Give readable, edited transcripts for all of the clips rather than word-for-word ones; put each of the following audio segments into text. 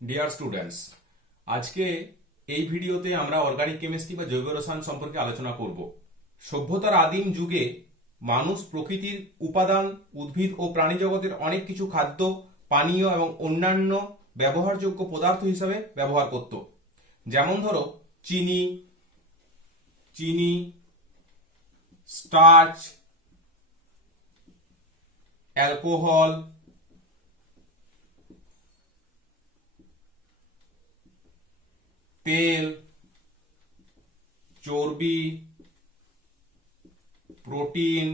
Dear students, আজকে এই ভিডিওতে আমরা অর্গানিক কেমিস্ট্রি বা জৈব রসায়ন সম্পর্কে আলোচনা করব। সভ্যতার আদিম যুগে মানুষ প্রকৃতির উপাদান, উদ্ভিদ ও প্রাণী জগতের অনেক কিছু খাদ্য, পানীয় এবং অন্যান্য ব্যবহারযোগ্য পদার্থ হিসাবে ব্যবহার করত। যেমন ধরো চিনি, চিনি, স্টার্চ, অ্যালকোহল, তেল, চর্বি, প্রোটিন,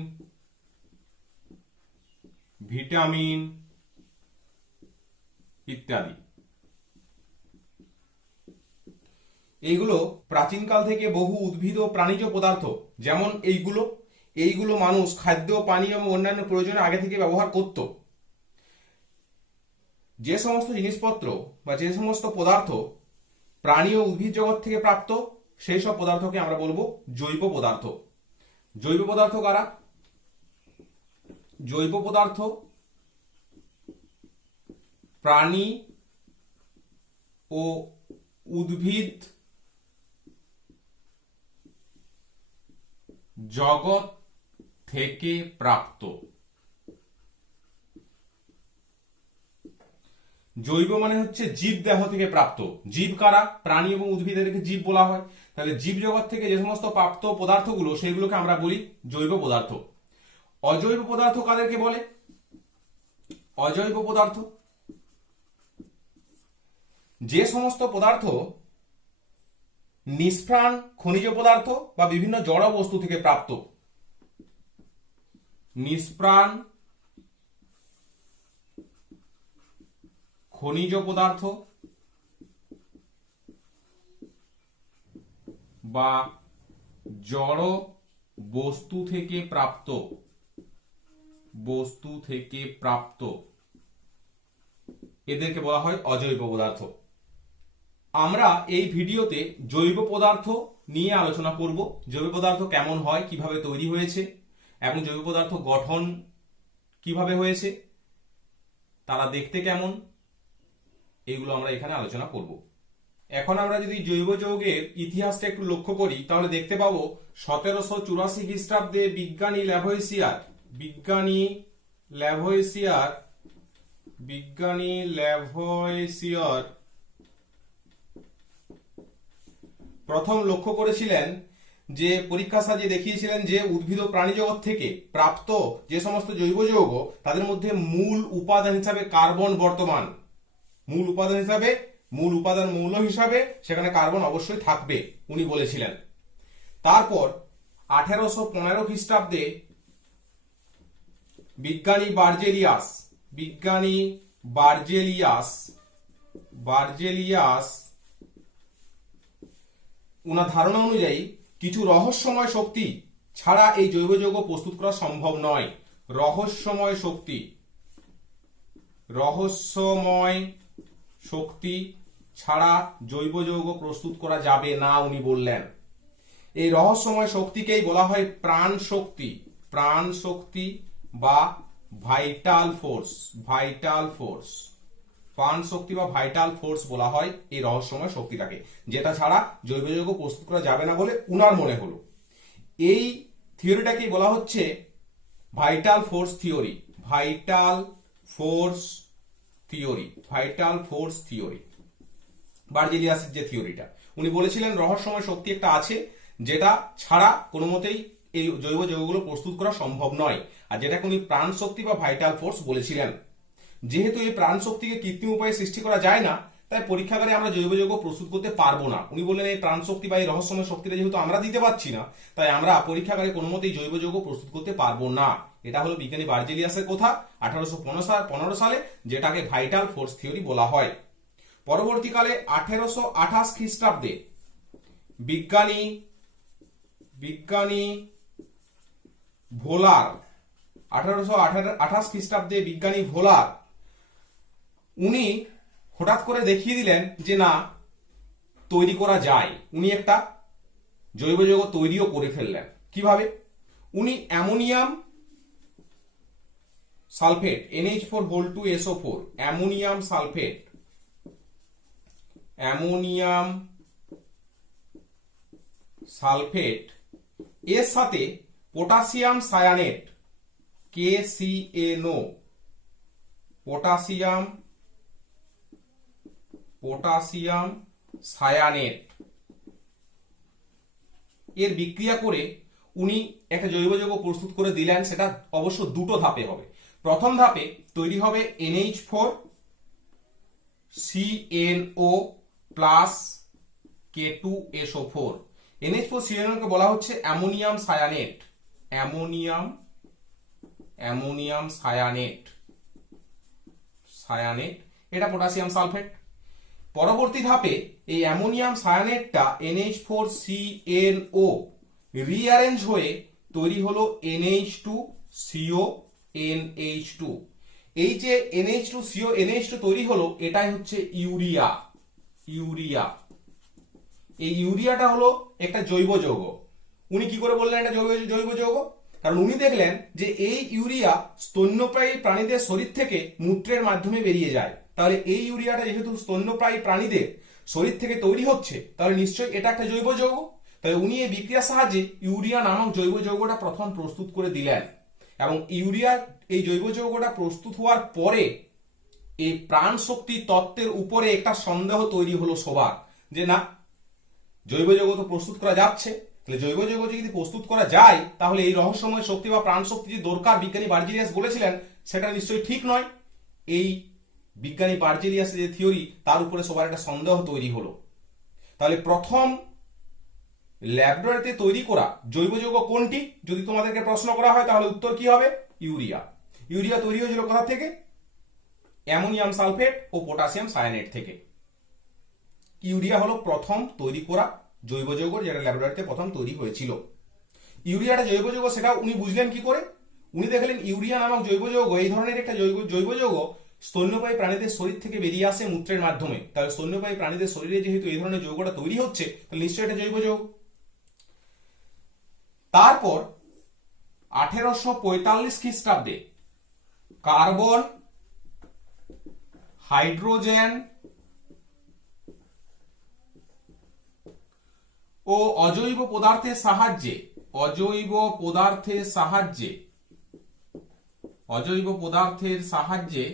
ভিটামিন ইত্যাদি। এইগুলো প্রাচীনকাল থেকে বহু উদ্ভিদ ও প্রাণীজ পদার্থ, যেমন এইগুলো মানুষ খাদ্য, পানীয় এবং অন্যান্য প্রয়োজনে আগে থেকে ব্যবহার করত। যে সমস্ত জিনিসপত্র বা যে সমস্ত পদার্থ প্রাণী ও উদ্ভিদ জগৎ থেকে প্রাপ্ত, সেই সব পদার্থকে আমরা বলবো জৈব পদার্থ। জৈব পদার্থ কারা? জৈব পদার্থ প্রাণী ও উদ্ভিদ জগৎ থেকে প্রাপ্ত। জৈব মানে হচ্ছে জীব দেহ থেকে প্রাপ্ত। জীব কারা? প্রাণী এবং উদ্ভিদেরকে জীব বলা হয়। তাহলে জীব জগৎ থেকে যে সমস্ত প্রাপ্ত পদার্থগুলো, সেগুলোকে আমরা বলি জৈব পদার্থ। অজৈব পদার্থ কাদেরকে বলে? অজৈব পদার্থ যে সমস্ত পদার্থ নিষ্প্রাণ খনিজ পদার্থ বা বিভিন্ন জড় বস্তু থেকে প্রাপ্ত। নিষ্প্রাণ খনিজ পদার্থ বা জড় বস্তু থেকে প্রাপ্ত, এদেরকে বলা হয় অজৈব পদার্থ। আমরা এই ভিডিওতে জৈব পদার্থ নিয়ে আলোচনা করব। জৈব পদার্থ কেমন হয়, কিভাবে তৈরি হয়েছে এবং জৈব পদার্থ গঠন কিভাবে হয়েছে, তারা দেখতে কেমন, এগুলো আমরা এখানে আলোচনা করব। এখন আমরা যদি জৈব যৌগের ইতিহাসটা একটু লক্ষ্য করি, তাহলে দেখতে পাবো 1784 খ্রিস্টাব্দে বিজ্ঞানী ল্যাভোইসিয়র প্রথম লক্ষ্য করেছিলেন, যে পরীক্ষা সাজিয়ে দেখিয়েছিলেন যে উদ্ভিদ ও প্রাণী জগৎ থেকে প্রাপ্ত যে সমস্ত জৈব যৌগ, তাদের মধ্যে মূল উপাদান হিসাবে কার্বন বর্তমান। মৌল হিসাবে সেখানে কার্বন অবশ্যই থাকবে, উনি বলেছিলেন। তারপর 1815 খ্রিস্টাব্দে বিজ্ঞানী বার্জেলিয়াস ওনার ধারণা অনুযায়ী কিছু রহস্যময় শক্তি ছাড়া এই জৈব যৌগ প্রস্তুত করা সম্ভব নয়। রহস্যময় শক্তি ছাড়া জৈব যৌগ প্রস্তুত করা যাবে না, উনি বললেন। এই রহস্যময় শক্তিকেই বলা হয় প্রাণ শক্তি বা ভাইটাল ফোর্স বলা হয় এই রহস্যময় শক্তিটাকে, যেটা ছাড়া জৈব যৌগ প্রস্তুত করা যাবে না বলে উনার মনে হলো। এই থিওরিটাকেই বলা হচ্ছে ভাইটাল ফোর্স থিওরি। বার্জেলিয়াসের যে থিওরিটা, উনি বলেছিলেন রহস্যময় শক্তি একটা আছে, যেটা ছাড়া কোনো মতেই এই জৈব যৌগগুলো প্রস্তুত করা সম্ভব নয়, আর যেটাকে উনি প্রাণ শক্তি বা ভাইটাল ফোর্স বলেছিলেন। যেহেতু এই প্রাণ শক্তিকে কৃত্রিম উপায়ে সৃষ্টি করা যায় না, তাই পরীক্ষাগারে আমরা জৈব যৌগ প্রস্তুত করতে পারবো না। উনি বললেন এই প্রাণ শক্তি বা এই রহস্যময় শক্তিটা যেহেতু আমরা দিতে পারছি না, তাই আমরা পরীক্ষাগারে কোনো মতেই জৈব যৌগ প্রস্তুত করতে পারবো না। এটা হলো বিজ্ঞানী বার্জেলিয়াসের কথা 1815 সালে, যেটাকে ভাইটাল ফোর্স থিওরি বলা হয়। পরবর্তীকালে 1828 খ্রিস্টাব্দে বিজ্ঞানী ভোলার 1828 খ্রিস্টাব্দে বিজ্ঞানী ভোলার উনি হঠাৎ করে দেখিয়ে দিলেন যে না, তৈরি করা যায়। উনি একটা জৈব যৌগ তৈরিও করে ফেললেন। কিভাবে? উনি ammonium sulphate NH4 2SO4 ammonium sulphate ammonium sulphate এর সাথে potassium cyanate KCNO, potassium cyanate এর বিক্রিয়া করে উনি একটা জৈব যৌগ প্রস্তুত করে দিলেন। সেটা অবশ্য দুটো ধাপে হবে। প্রথম ধাপে তৈরি হবে NH4 CNO plus K2SO4। NH4 CNO কে বলা হচ্ছে অ্যামোনিয়াম সায়ানেট, অ্যামোনিয়াম সায়ানেট, এটা পটাশিয়াম সালফেট। পরবর্তী ধাপে এই অ্যামোনিয়াম সায়ানেটটা NH4CNO রিঅ্যারেঞ্জ হয়ে তৈরি হলো NH2CO NH2। এই যে NH2CO NH2 তৈরি হলো এটাই হচ্ছে ইউরিয়া। এই ইউরিয়াটা হলো একটা জৈব যৌগ। উনি কি করে বললেন এটা জৈব যৌগ? কারণ উনি দেখলেন যে এই ইউরিয়া স্তন্যপ্রায়ী প্রাণীদের শরীর থেকে মূত্রের মাধ্যমে বেরিয়ে যায়। তাহলে এই ইউরিয়াটা যেহেতু স্তন্যপ্রায়ী প্রাণীদের শরীর থেকে তৈরি হচ্ছে, তাহলে নিশ্চয়ই এটা একটা জৈব যৌগ। তাই উনি এই বিক্রিয়ার সাহায্যে ইউরিয়া নামক জৈব যৌগটা প্রথম প্রস্তুত করে দিলেন। এবং ইউরিয়া এই জৈব যৌগটা প্রস্তুত হওয়ার পরে এই প্রাণ শক্তি তত্ত্বের উপরে একটা সন্দেহ তৈরি হলো সবার, যে না, জৈব যৌগ তো প্রস্তুত করা যাচ্ছে, তাহলে জৈব যৌগ যদি প্রস্তুত করা যায় তাহলে এই রহস্যময় শক্তি বা প্রাণ শক্তি যে দরকার বিজ্ঞানী বার্জিলিয়াস বলেছিলেন সেটা নিশ্চয়ই ঠিক নয়। এই বিজ্ঞানী বার্জিলিয়াসের যে থিওরি তার উপরে সবার একটা সন্দেহ তৈরি হলো। তাহলে প্রথম ল্যাবরেটরিতে তৈরি করা জৈব যৌগ কোনটি যদি তোমাদেরকে প্রশ্ন করা হয়, তাহলে উত্তর কি হবে? ইউরিয়া তৈরি হয়েছিল কোথা থেকে? অ্যামোনিয়াম সালফেট ও পটাশিয়াম সায়ানেট থেকে। ইউরিয়া হলো প্রথম তৈরি করা জৈব যৌগ, যেটা ল্যাবরেটরিতে প্রথম তৈরি হয়েছিল। ইউরিয়াটা জৈব যৌগ সেটা উনি বুঝলেন কি করে? উনি দেখলেন ইউরিয়া নামক জৈব যৌগ, এই ধরনের একটা জৈব যৌগ স্তন্যপায়ী প্রাণীদের শরীর থেকে বেরিয়ে আসে মূত্রের মাধ্যমে। তাহলে স্তন্যপায়ী প্রাণীদের শরীরে যেহেতু এই ধরনের যৌগটা তৈরি হচ্ছে, তাহলে নিশ্চয়ই এটা জৈব যৌগ। তারপর 1845 খ্রিস্টাব্দে কার্বন, হাইড্রোজেন ও অজৈব পদার্থের সাহায্যে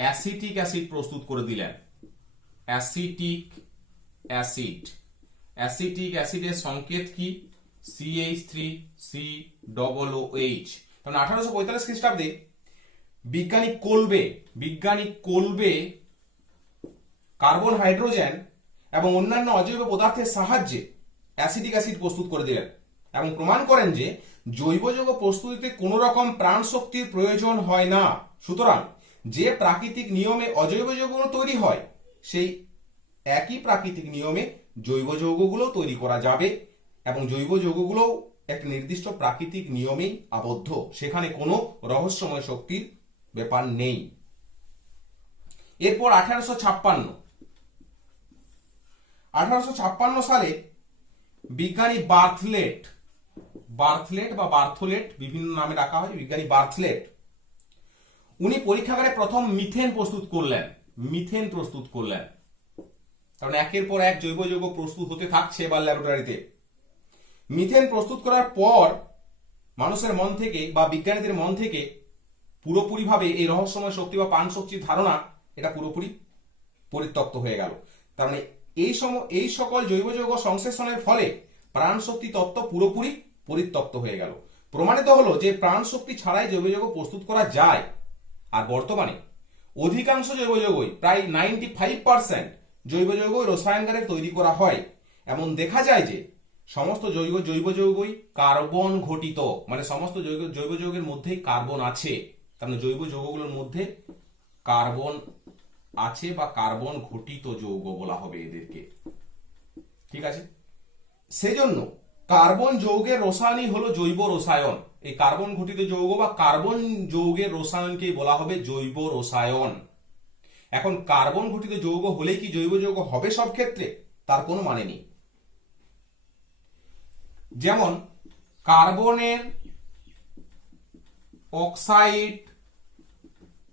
অ্যাসিটিক অ্যাসিড প্রস্তুত করে দিলেন। অ্যাসিটিক অ্যাসিডের সংকেত কি? CH3COOH। তাহলে 1845 খ্রিস্টাব্দে বিজ্ঞানী কোলবে কার্বন, হাইড্রোজেন এবং অন্যান্য অজৈব পদার্থের সাহায্যে অ্যাসিটিক অ্যাসিড প্রস্তুত করে দিলেন এবং প্রমাণ করেন যে জৈব যৌগ প্রস্তুতিতে কোন রকম প্রাণ শক্তির প্রয়োজন হয় না। সুতরাং যে প্রাকৃতিক নিয়মে অজৈব যৌগগুলো তৈরি হয়, সেই একই প্রাকৃতিক নিয়মে জৈব যৌগগুলো তৈরি করা যাবে এবং জৈব যৌগগুলো একটা নির্দিষ্ট প্রাকৃতিক নিয়মেই আবদ্ধ, সেখানে কোনো রহস্যময় শক্তির ব্যাপার নেই। এরপর 1856 সালে বিজ্ঞানী বার্থলেট বা বার্থোলেট বিভিন্ন নামে ডাকা হয়, বিজ্ঞানী বার্থলেট উনি পরীক্ষাগারে প্রথম মিথেন প্রস্তুত করলেন। কারণ একের পর এক জৈব যৌগ প্রস্তুত হতে থাকছে বা ল্যাবরেটরিতে। মিথেন প্রস্তুত করার পর মানুষের মন থেকে বা বিজ্ঞানীদের মন থেকে পুরোপুরিভাবে এই রহস্যময় শক্তি বা প্রাণ শক্তির ধারণা এটা পুরোপুরি পরিত্যক্ত হয়ে গেল। তার মানে এই সকল জৈব যৌগ সংশ্লেষণের ফলে প্রাণ শক্তি তত্ত্ব পুরোপুরি পরিত্যক্ত হয়ে গেল। প্রমাণিত হলো যে প্রাণ শক্তি ছাড়াই জৈব যৌগ প্রস্তুত করা যায়। আর বর্তমানে অধিকাংশ জৈব যৌগই, প্রায় 95% জৈব যৌগ রসায়নগারে তৈরি করা হয়। এমন দেখা যায় যে সমস্ত জৈব যৌগই কার্বন ঘটিত, মানে সমস্ত জৈব যৌগের মধ্যেই কার্বন আছে। তার মানে জৈব যৌগগুলোর মধ্যে কার্বন আছে বা কার্বন ঘটিত যৌগ বলা হবে এদেরকে। ঠিক আছে, সেজন্য কার্বন যৌগের রসায়নই হলো জৈব রসায়ন। এই কার্বন ঘটিত যৌগ বা কার্বন যৌগের রসায়নকেই বলা হবে জৈব রসায়ন। এখন কার্বন ঘটিত যৌগ হলেই কি জৈব যৌগ হবে সব ক্ষেত্রে? তার কোনো মানে নেই। যেমন কার্বনের অক্সাইড,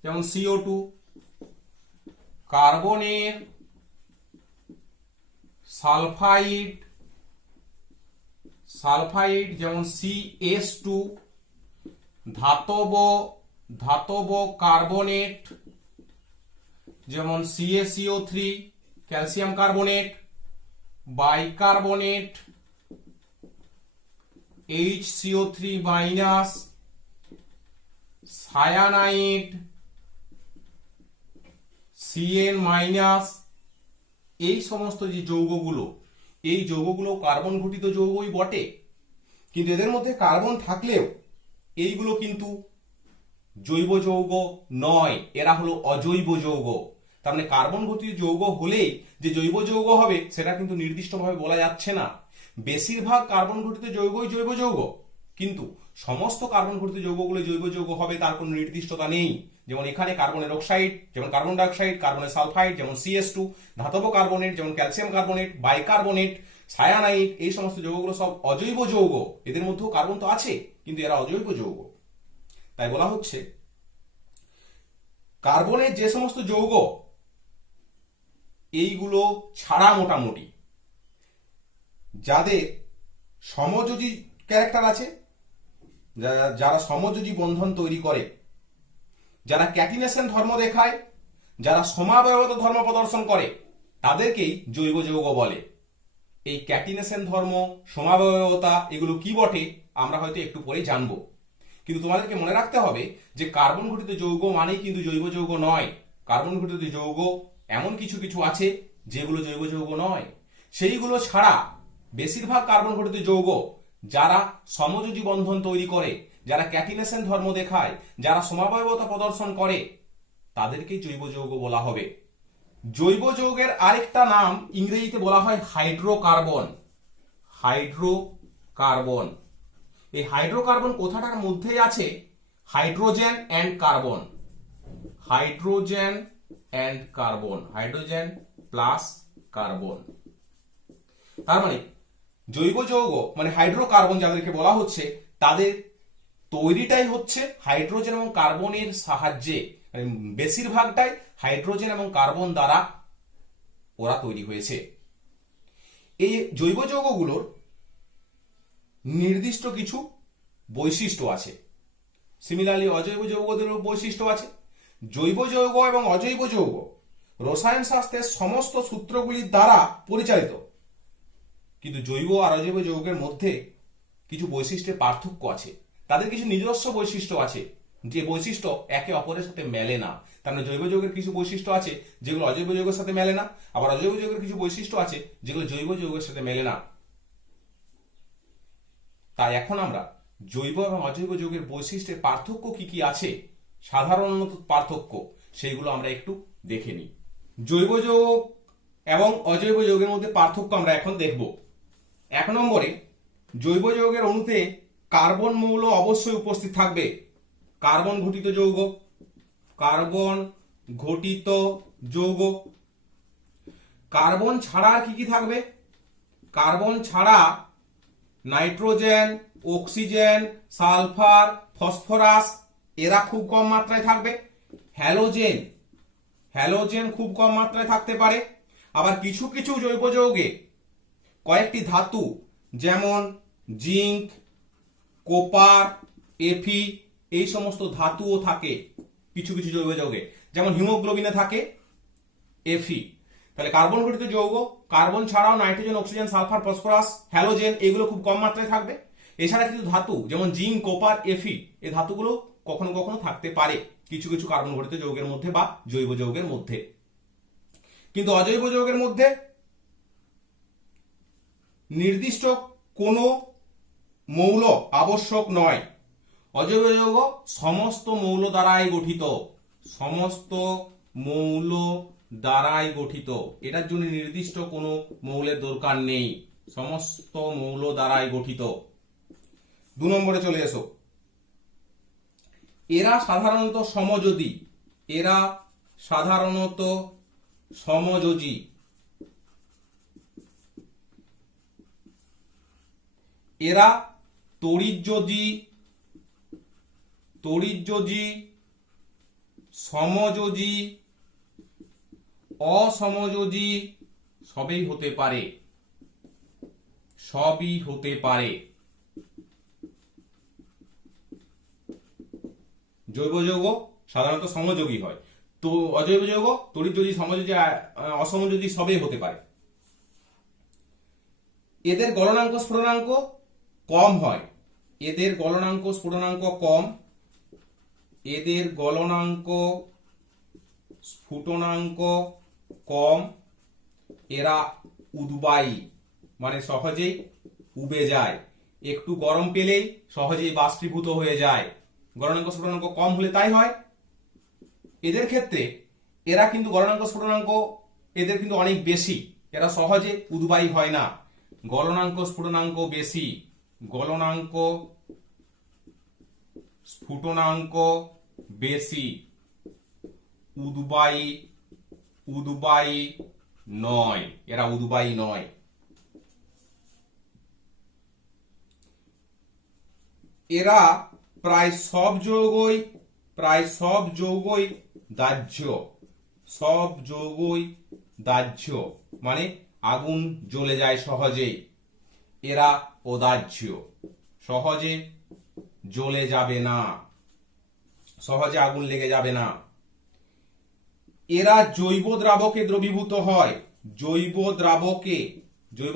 যেমন CO2, কার্বনের সালফাইড সালফাইড যেমন CS2, ধাতব কার্বনেট যেমন CaCO3, calcium carbonate, bicarbonate HCO3 minus, cyanide Cn minus, এই সমস্ত যে যৌগগুলো, এই যৌগগুলো কার্বন ঘটিত যৌগই বটে, কিন্তু এদের মধ্যে কার্বন থাকলেও এইগুলো কিন্তু জৈব যৌগ নয়, এরা হলো অজৈব যৌগ। তার মানে কার্বন ঘটিত যৌগ হলেই যে জৈব যৌগ হবে সেটা কিন্তু নির্দিষ্টভাবে বলা যাচ্ছে না। বেশিরভাগ কার্বন ঘটিত যৌগই জৈব যৌগ, কিন্তু সমস্ত কার্বন ঘটিত যৌগগুলো জৈব যৌগ হবে তার কোনো নির্দিষ্টতা নেই। যেমন এখানে কার্বনের অক্সাইড যেমন কার্বন ডাইঅক্সাইড, কার্বনের সালফাইড যেমন CS2, ধাতব কার্বনেট যেমন ক্যালসিয়াম কার্বনেট, বাইকার্বনেট, সায়ানাইড, এই সমস্ত যৌগগুলো সব অজৈব যৌগ। এদের মধ্যেও কার্বন তো আছে কিন্তু এরা অজৈব যৌগ। তাই বলা হচ্ছে কার্বনের যে সমস্ত যৌগ এইগুলো ছাড়া মোটামুটি যাদের সমযোজী ক্যারেক্টার আছে, যারা সমযোজী বন্ধন তৈরি করে, যারা ক্যাটিনেশন ধর্ম দেখায়, যারা সমাবয়বত ধর্ম প্রদর্শন করে, তাদেরকেই জৈব যৌগ বলে। এই ক্যাটিনেশন ধর্ম, সমাবয়বতা এগুলো কি বটে আমরা হয়তো একটু পরে জানবো, কিন্তু তোমাদেরকে মনে রাখতে হবে যে কার্বন ঘটিত যৌগ মানেই কিন্তু জৈব যৌগ নয়। কার্বন ঘটিত যৌগ এমন কিছু কিছু আছে যেগুলো জৈব যৌগ নয়। সেইগুলো ছাড়া বেশিরভাগ কার্বন ঘটিত যৌগ যারা সমযোজী বন্ধন তৈরি করে, যারা ক্যাটিনেশন ধর্ম দেখায়, যারা সমাবয়বতা প্রদর্শন করে, তাদেরকেই জৈব যৌগ বলা হবে। জৈব যৌগের আরেকটা নাম ইংরেজিতে বলা হয় হাইড্রোকার্বন। হাইড্রোকার্বন, এই হাইড্রোকার্বন কথাটার মধ্যেই আছে hydrogen and carbon. Hydrogen and carbon, hydrogen plus carbon. তার মানে জৈব যৌগ মানে হাইড্রোকার্বন যাদেরকে বলা হচ্ছে, তাদের তৈরিটাই হচ্ছে হাইড্রোজেন এবং কার্বনের সাহায্যে, বেশিরভাগটাই হাইড্রোজেন এবং কার্বন দ্বারা ওরা তৈরি হয়েছে। এই জৈব যৌগগুলোর নির্দিষ্ট কিছু বৈশিষ্ট্য আছে। সিমিলারলি অজৈব যৌগদেরও বৈশিষ্ট্য আছে। জৈব যৌগ এবং অজৈব যৌগ রসায়ন শাস্ত্রের সমস্ত সূত্রগুলির দ্বারা পরিচালিত, কিন্তু জৈব আর অজৈব যৌগের মধ্যে কিছু বৈশিষ্ট্যের পার্থক্য আছে। তাদের কিছু নিজস্ব বৈশিষ্ট্য আছে যে বৈশিষ্ট্য একে অপরের সাথে মেলে না। তার মানে জৈব যৌগের কিছু বৈশিষ্ট্য আছে যেগুলো অজৈব যৌগের সাথে মেলে না, আবার অজৈব যৌগের কিছু বৈশিষ্ট্য আছে যেগুলো জৈব যৌগের সাথে মেলে না। তাই এখন আমরা জৈব এবং অজৈব যৌগের বৈশিষ্ট্যের পার্থক্য কি কি আছে, সাধারণত পার্থক্য, সেইগুলো আমরা একটু দেখে নিই। জৈব যৌগ এবং অজৈব যৌগের মধ্যে পার্থক্য আমরা এখন দেখব। 1 নম্বরে, জৈব যৌগের অণুতে কার্বন মৌল অবশ্যই উপস্থিত থাকবে। কার্বন ঘটিত যৌগ, কার্বন ঘটিত যৌগ। কার্বন ছাড়া আর কি কি থাকবে? কার্বন ছাড়া নাইট্রোজেন, অক্সিজেন, সালফার, ফসফরাস এরা খুব কম মাত্রায় থাকবে। হ্যালোজেন, হ্যালোজেন খুব কম মাত্রায় থাকতে পারে। আবার কিছু কিছু জৈব যৌগে কয়েকটি ধাতু যেমন জিঙ্ক, কপার, এফি এই সমস্ত ধাতুও থাকে কিছু কিছু জৈব যৌগে, যেমন হিমোগ্লোবিনে থাকে এফি। তাহলে কার্বন ঘটিত যৌগ, কার্বন ছাড়াও nitrogen, oxygen, sulphur, phosphorus, halogen এগুলো খুব কম মাত্রায় থাকবে। এছাড়া কিছু ধাতু যেমন জিঙ্ক, কপার, এফি এই ধাতুগুলো কখনো কখনো থাকতে পারে কিছু কিছু কার্বন ঘটিত যৌগের মধ্যে বা জৈব যৌগের মধ্যে। কিন্তু অজৈব যৌগের মধ্যে নির্দিষ্ট কোনো মৌল আবশ্যক নয়। অজৈব যৌগ সমস্ত মৌল দ্বারাই গঠিত, সমস্ত মৌল দ্বারাই গঠিত। এটার জন্য নির্দিষ্ট কোনো মৌলের দরকার নেই, সমস্ত মৌল দ্বারাই গঠিত। 2 নম্বরে চলে এসো। এরা সাধারণত সমযোজী, এরা সাধারণত সমযোজী। এরা তড়িৎযোজী, তড়িৎযোজী, সমযোজী, অসমযোজী সবই হতে পারে। সবই হতে পারে। জৈব যৌগ সাধারণত সমযোগী হয়, তো অজৈব যৌগ তড়িৎ যদি সমযোজী অসমযোজী সবই হতে পারে। এদের গলনাঙ্ক স্ফুটনাঙ্ক কম হয়, এদের গলনাঙ্ক স্ফুটনাঙ্ক কম, এদের গলনাঙ্ক স্ফুটনাঙ্ক কম, এরা উদ্বায়ী মানে সহজেই উবে যায়, একটু গরম পেলেই সহজেই বাষ্পীভূত হয়ে যায়। গলনাঙ্ক স্ফুটনাঙ্ক কম হলে তাই হয়। এদের ক্ষেত্রে এরা কিন্তু গলনাঙ্ক স্ফুটনাঙ্ক এদের কিন্তু অনেক বেশি, এরা সহজে উদ্বায়ী হয় না। গলনাঙ্ক স্ফুটনাঙ্ক বেশি, গলনাঙ্ক স্ফুটনাঙ্ক বেশি, উদ্বায়ী উদ্বায়ী নয়, এরা উদ্বায়ী নয়। এরা প্রায় সব যৌগই দাহ্য, সব যৌগই দাহ্য মানে আগুন জ্বলে যায় সহজেই। এরা অদাহ্য, সহজে জ্বলে যাবে না, সহজে আগুন লেগে যাবে না। এরা জৈব দ্রাবকে দ্রবীভূত হয়, জৈব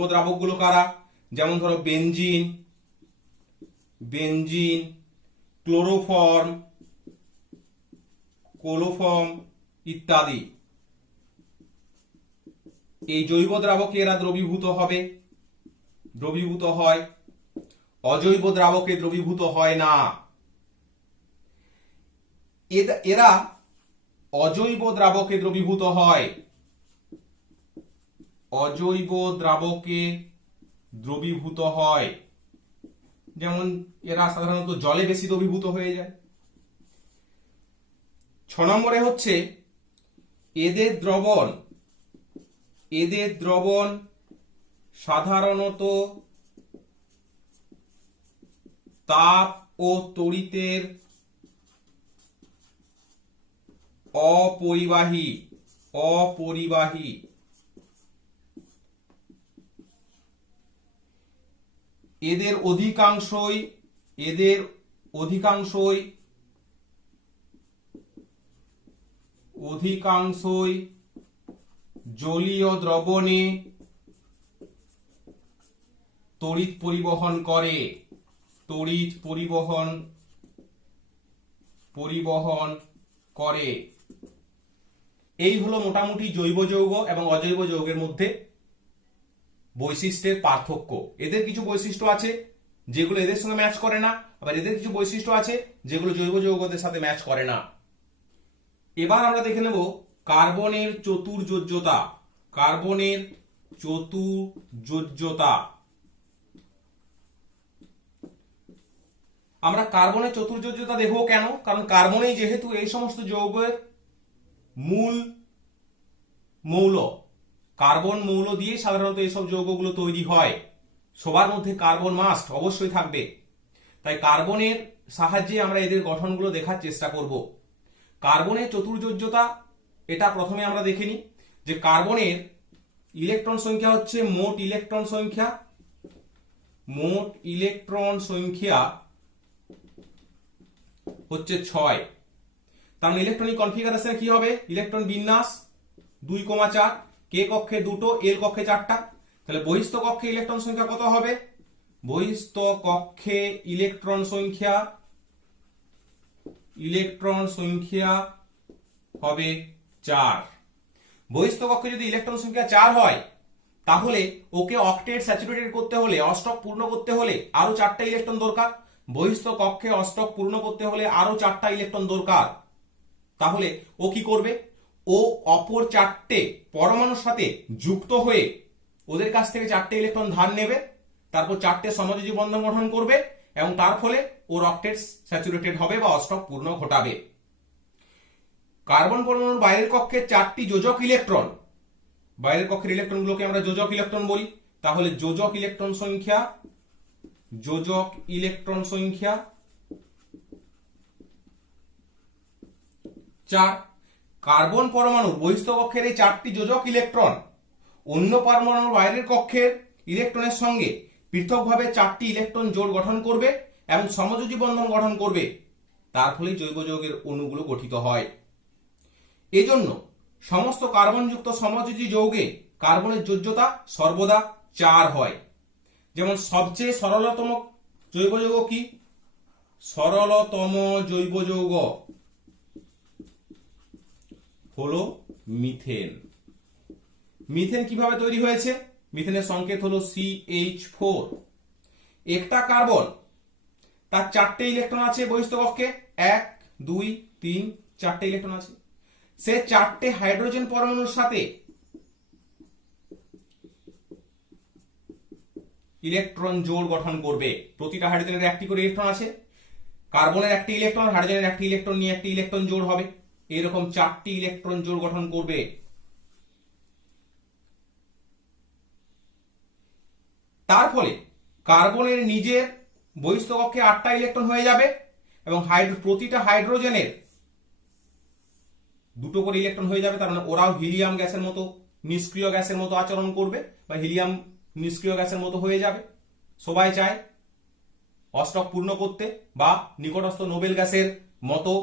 দ্রাবকগুলো কারা? যেমন ধরো বেনজিন, ক্লোরোফর্ম ইত্যাদি। এই জৈব দ্রাবকে এরা দ্রবীভূত হয়, অজৈব দ্রাবকে দ্রবীভূত হয় না। এরা অজৈব দ্রাবকে দ্রবীভূত হয়, অজৈব দ্রাবকে দ্রবীভূত হয়, যেমন এরা সাধারণত জলে বেশি দ্রবীভূত হয়ে যায়। 6 নম্বরে হচ্ছে এদের দ্রবণ সাধারণত তাপ ও তড়িতের অপরিবাহী। এদের অধিকাংশই জলীয় দ্রবণে তড়িৎ পরিবহন করে। এই হলো মোটামুটি জৈব যৌগ এবং অজৈব যৌগের মধ্যে বৈশিষ্ট্যের পার্থক্য। এদের কিছু বৈশিষ্ট্য আছে যেগুলো এদের সঙ্গে ম্যাচ করে না, আবার এদের কিছু বৈশিষ্ট্য আছে যেগুলো জৈব যৌগদের সাথে ম্যাচ করে না। এবার আমরা দেখে নেব কার্বনের চতুর্যোজ্যতা। আমরা কার্বনের চতুর্যোজ্যতা দেখবো কেন? কারণ কার্বনেই যেহেতু এই সমস্ত যৌগের মূল মৌল, কার্বন মৌল দিয়ে সাধারণত এইসব যৌগগুলো তৈরি হয়, সবার মধ্যে কার্বন মাস্ট অবশ্যই থাকবে। তাই কার্বনের সাহায্যে আমরা এদের গঠনগুলো দেখার চেষ্টা করব। কার্বনের চতুর্যোজ্যতা এটা প্রথমে আমরা দেখে নিই যে কার্বনের ইলেকট্রন সংখ্যা হচ্ছে মোট ইলেকট্রন সংখ্যা হচ্ছে 6। তার মানে ইলেকট্রনিক কনফিগারেশন কি হবে? ইলেকট্রন বিন্যাস 2,4, কে কক্ষে 2, এল কক্ষে 4টা। তাহলে বহিস্থ কক্ষে ইলেকট্রন সংখ্যা কত হবে? বহিস্থ কক্ষে ইলেকট্রন সংখ্যা হবে 4। বহিস্থ কক্ষে যদি ইলেকট্রন সংখ্যা 4 হয় তাহলে ওকে অক্টেট স্যাচুরেটেড করতে হলে, অষ্টক পূর্ণ করতে হলে আরো 4টা ইলেকট্রন দরকার। বহিস্থ কক্ষে অষ্টক পূর্ণ করতে হলে আরো 4টা ইলেকট্রন দরকার। তাহলে ও কি করবে? ও অপর 4টে পরমাণুর সাথে যুক্ত হয়ে ওদের কাছ থেকে 4টে ইলেকট্রন ধার নেবে, তারপর 4টে সমযোজী বন্ধন গঠন করবে এবং তার ফলে ওর অক্টেট স্যাচুরেটেড হবে বা অষ্টক পূর্ণ ঘটাবে। কার্বন পরমাণুর বাইরের কক্ষে 4টি যোজক ইলেকট্রন, বাইরের কক্ষের ইলেকট্রনগুলোকে আমরা যোজক ইলেকট্রন বলি। তাহলে যোজক ইলেকট্রন সংখ্যা 4। কার্বন পরমাণুর বহিস্থ কক্ষের এই 4টি যোজক ইলেকট্রন অন্য পরমাণুর বাইরের কক্ষের ইলেকট্রনের সঙ্গে পৃথকভাবে 4টি ইলেকট্রন জোড় গঠন করবে এবং সমযোজী বন্ধন গঠন করবে। তার ফলে জৈব যৌগের অণুগুলো গঠিত হয়। এজন্য সমস্ত কার্বনযুক্ত সমযোজী যৌগে কার্বনের যোজ্যতা সর্বদা 4 হয়। যেমন সবচেয়ে সরলতম জৈব যৌগ কি? সরলতম জৈব যৌগ হলো মিথেন। মিথেন কিভাবে তৈরি হয়েছে? মিথেনের সংকেত হলো CH4। একটা কার্বন, তার 4টে ইলেকট্রন আছে বহিস্থ কক্ষে, 1 2 3 4টে ইলেকট্রন আছে। সে 4টে হাইড্রোজেন পরমাণুর সাথে ইলেকট্রন জোড় গঠন করবে। প্রতিটা হাইড্রোজেনের একটি করে ইলেকট্রন আছে, কার্বনের একটি ইলেকট্রন, হাইড্রোজেনের একটি ইলেকট্রন নিয়ে একটি ইলেকট্রন জোড় হবে। এরকম 4টি ইলেকট্রন জোড় গঠন করবে। তার ফলে কার্বনের নিজের বহিস্থ কক্ষে 8টা ইলেকট্রন হয়ে যাবে এবং প্রতিটা হাইড্রোজেনের 2টো করে ইলেকট্রন হয়ে যাবে। তার মানে ওরাও হিলিয়াম গ্যাসের মতো নিষ্ক্রিয় গ্যাসের মতো আচরণ করবে বা হিলিয়াম নিষ্ক্রিয় গ্যাসের মতো হয়ে যাবে। সবাই চায় অষ্টক পূর্ণ করতে বা নিকটস্থ নোবেল গ্যাসের মতো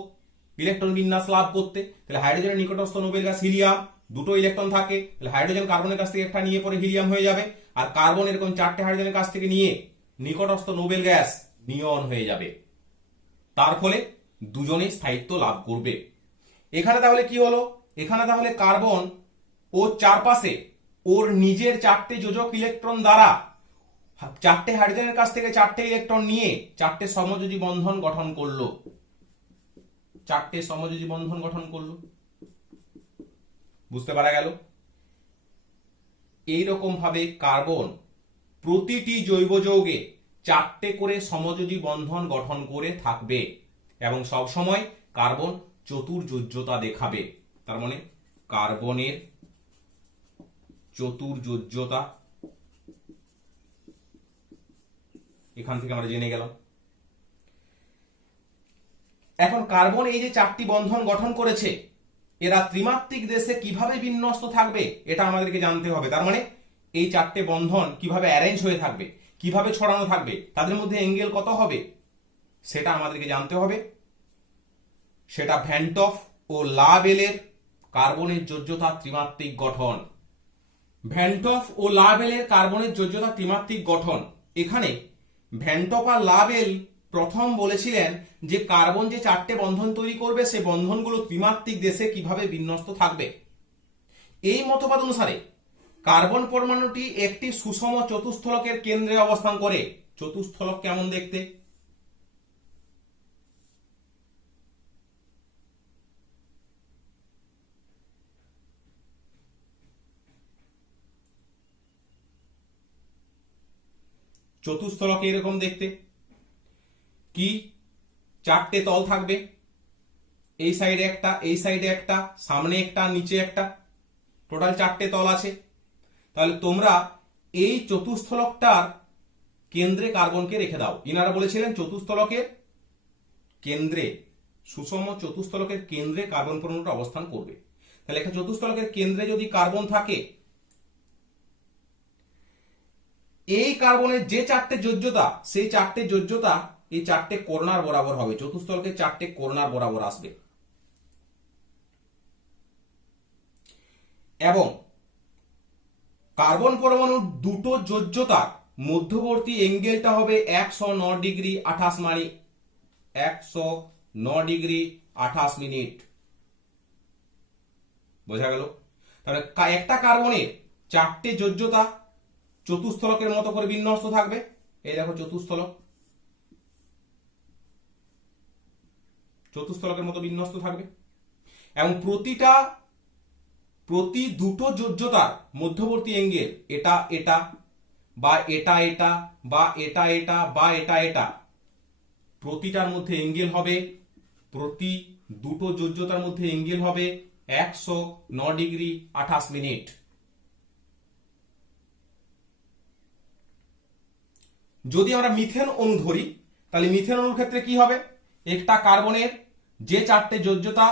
ইলেকট্রন বিন্যাস লাভ করতে। তাহলে হাইড্রোজেনের নিকটস্থ নোবেল গ্যাস হিলিয়াম, 2টো ইলেকট্রন থাকে, তাহলে হাইড্রোজেন কার্বনের কাছ থেকে একটা নিয়ে পরে হিলিয়াম হয়ে যাবে, আর কার্বন এরকম 4টে হাইড্রোজেনের কাছ থেকে নিয়ে নিকটস্থ নোবেল গ্যাস নিয়ন হয়ে যাবে। তার ফলে দুজনেই স্থায়িত্ব লাভ করবে। এখানে তাহলে কি হলো? এখানে তাহলে কার্বন ও চারপাশে ওর নিজের 4টে যোজক ইলেকট্রন দ্বারা 4টে হাইড্রোজেনের কাছ থেকে 4টে ইলেকট্রন নিয়ে 4টে সমযোজী বন্ধন গঠন করলো। 4টে সমযোজী বন্ধন গঠন করলো। বুঝতে পারা গেল? এইরকম ভাবে কার্বন প্রতিটি জৈব যৌগে 4টে করে সমযোজী বন্ধন গঠন করে থাকবে এবং সব সময় কার্বন চতুর্যোজ্যতা দেখাবে। তার মানে কার্বনের চতুর্যোজ্যতা এখান থেকে আমরা জেনে গেলাম। এখন কার্বন এই যে 4টি বন্ধন গঠন করেছে, এরা ত্রিমাত্রিক দেশে কিভাবে বিন্যস্ত থাকবে এটা আমাদেরকে জানতে হবে। তার মানে এই 4টে বন্ধন কিভাবে অ্যারেঞ্জ হয়ে থাকবে, কিভাবে ছড়ানো থাকবে, তাদের মধ্যে অ্যাঙ্গেল কত হবে সেটা আমাদেরকে জানতে হবে। সেটা ভ্যান টফ ও লাবেলের কার্বনের যোজ্যতা ত্রিমাত্রিক গঠন। ভ্যান টফ ও লাবেলের কার্বনের যোজ্যতা ত্রিমাত্রিক গঠন। এখানে ভ্যান টফ আর লাবেল প্রথম বলেছিলেন যে কার্বন যে 4টে বন্ধন তৈরি করবে সে বন্ধনগুলো ত্রিমাত্রিক দেশে কিভাবে বিন্যস্ত থাকবে। এই মতবাদ অনুসারে কার্বন পরমাণুটি একটি সুষম চতুস্থলকের কেন্দ্রে অবস্থান করে। চতুস্থলক কেমন দেখতে? চতুস্থলক এরকম দেখতে। কি 4টে তল থাকবে, এই সাইডে একটা, এই সাইডে একটা, সামনে একটা, নিচে একটা, টোটাল 4টে তল আছে। তাহলে তোমরা এই চতুস্থলকটার কেন্দ্রে কার্বনকে রেখে দাও। ইনারা বলেছিলেন চতুস্থলকের কেন্দ্রে, সুষম চতুস্থলকের কেন্দ্রে কার্বন পরমাণুটা অবস্থান করবে। তাহলে এখানে চতুস্থলকের কেন্দ্রে যদি কার্বন থাকে, এই কার্বনের যে 4টে যোজ্যতা সেই 4টে যোজ্যতা এই 4টে কর্নার বরাবর হবে। চতুস্থলকের 4টে কর্নার বরাবর আসবে এবং কার্বন পরমাণুর 2টো যোজ্যতার মধ্যবর্তী অ্যাঙ্গেলটা হবে 109 ডিগ্রি 28 মিনিট। 109 degree 28 minute. বোঝা গেল? তাহলে একটা কার্বনের 4টে যোজ্যতা চতুস্থলকের মতো করে বিন্যস্ত থাকবে। এই দেখো চতুস্থলক, চতুস্থলকের মতো বিন্যস্ত থাকবে এবং প্রতি 2টো যোজ্যতার মধ্যবর্তী অ্যাঙ্গেল এটা এটা বা এটা এটা বা এটা এটা বা এটা এটা, প্রতিটার মধ্যে অ্যাঙ্গেল হবে, প্রতি 2টো যোজ্যতার মধ্যে অ্যাঙ্গেল হবে 109 ডিগ্রি 28 মিনিট। যদি আমরা মিথেন অণু ধরি তাহলে মিথেন অণুর ক্ষেত্রে কি হবে? একটা কার্বনের যে 4টে যোজ্যতা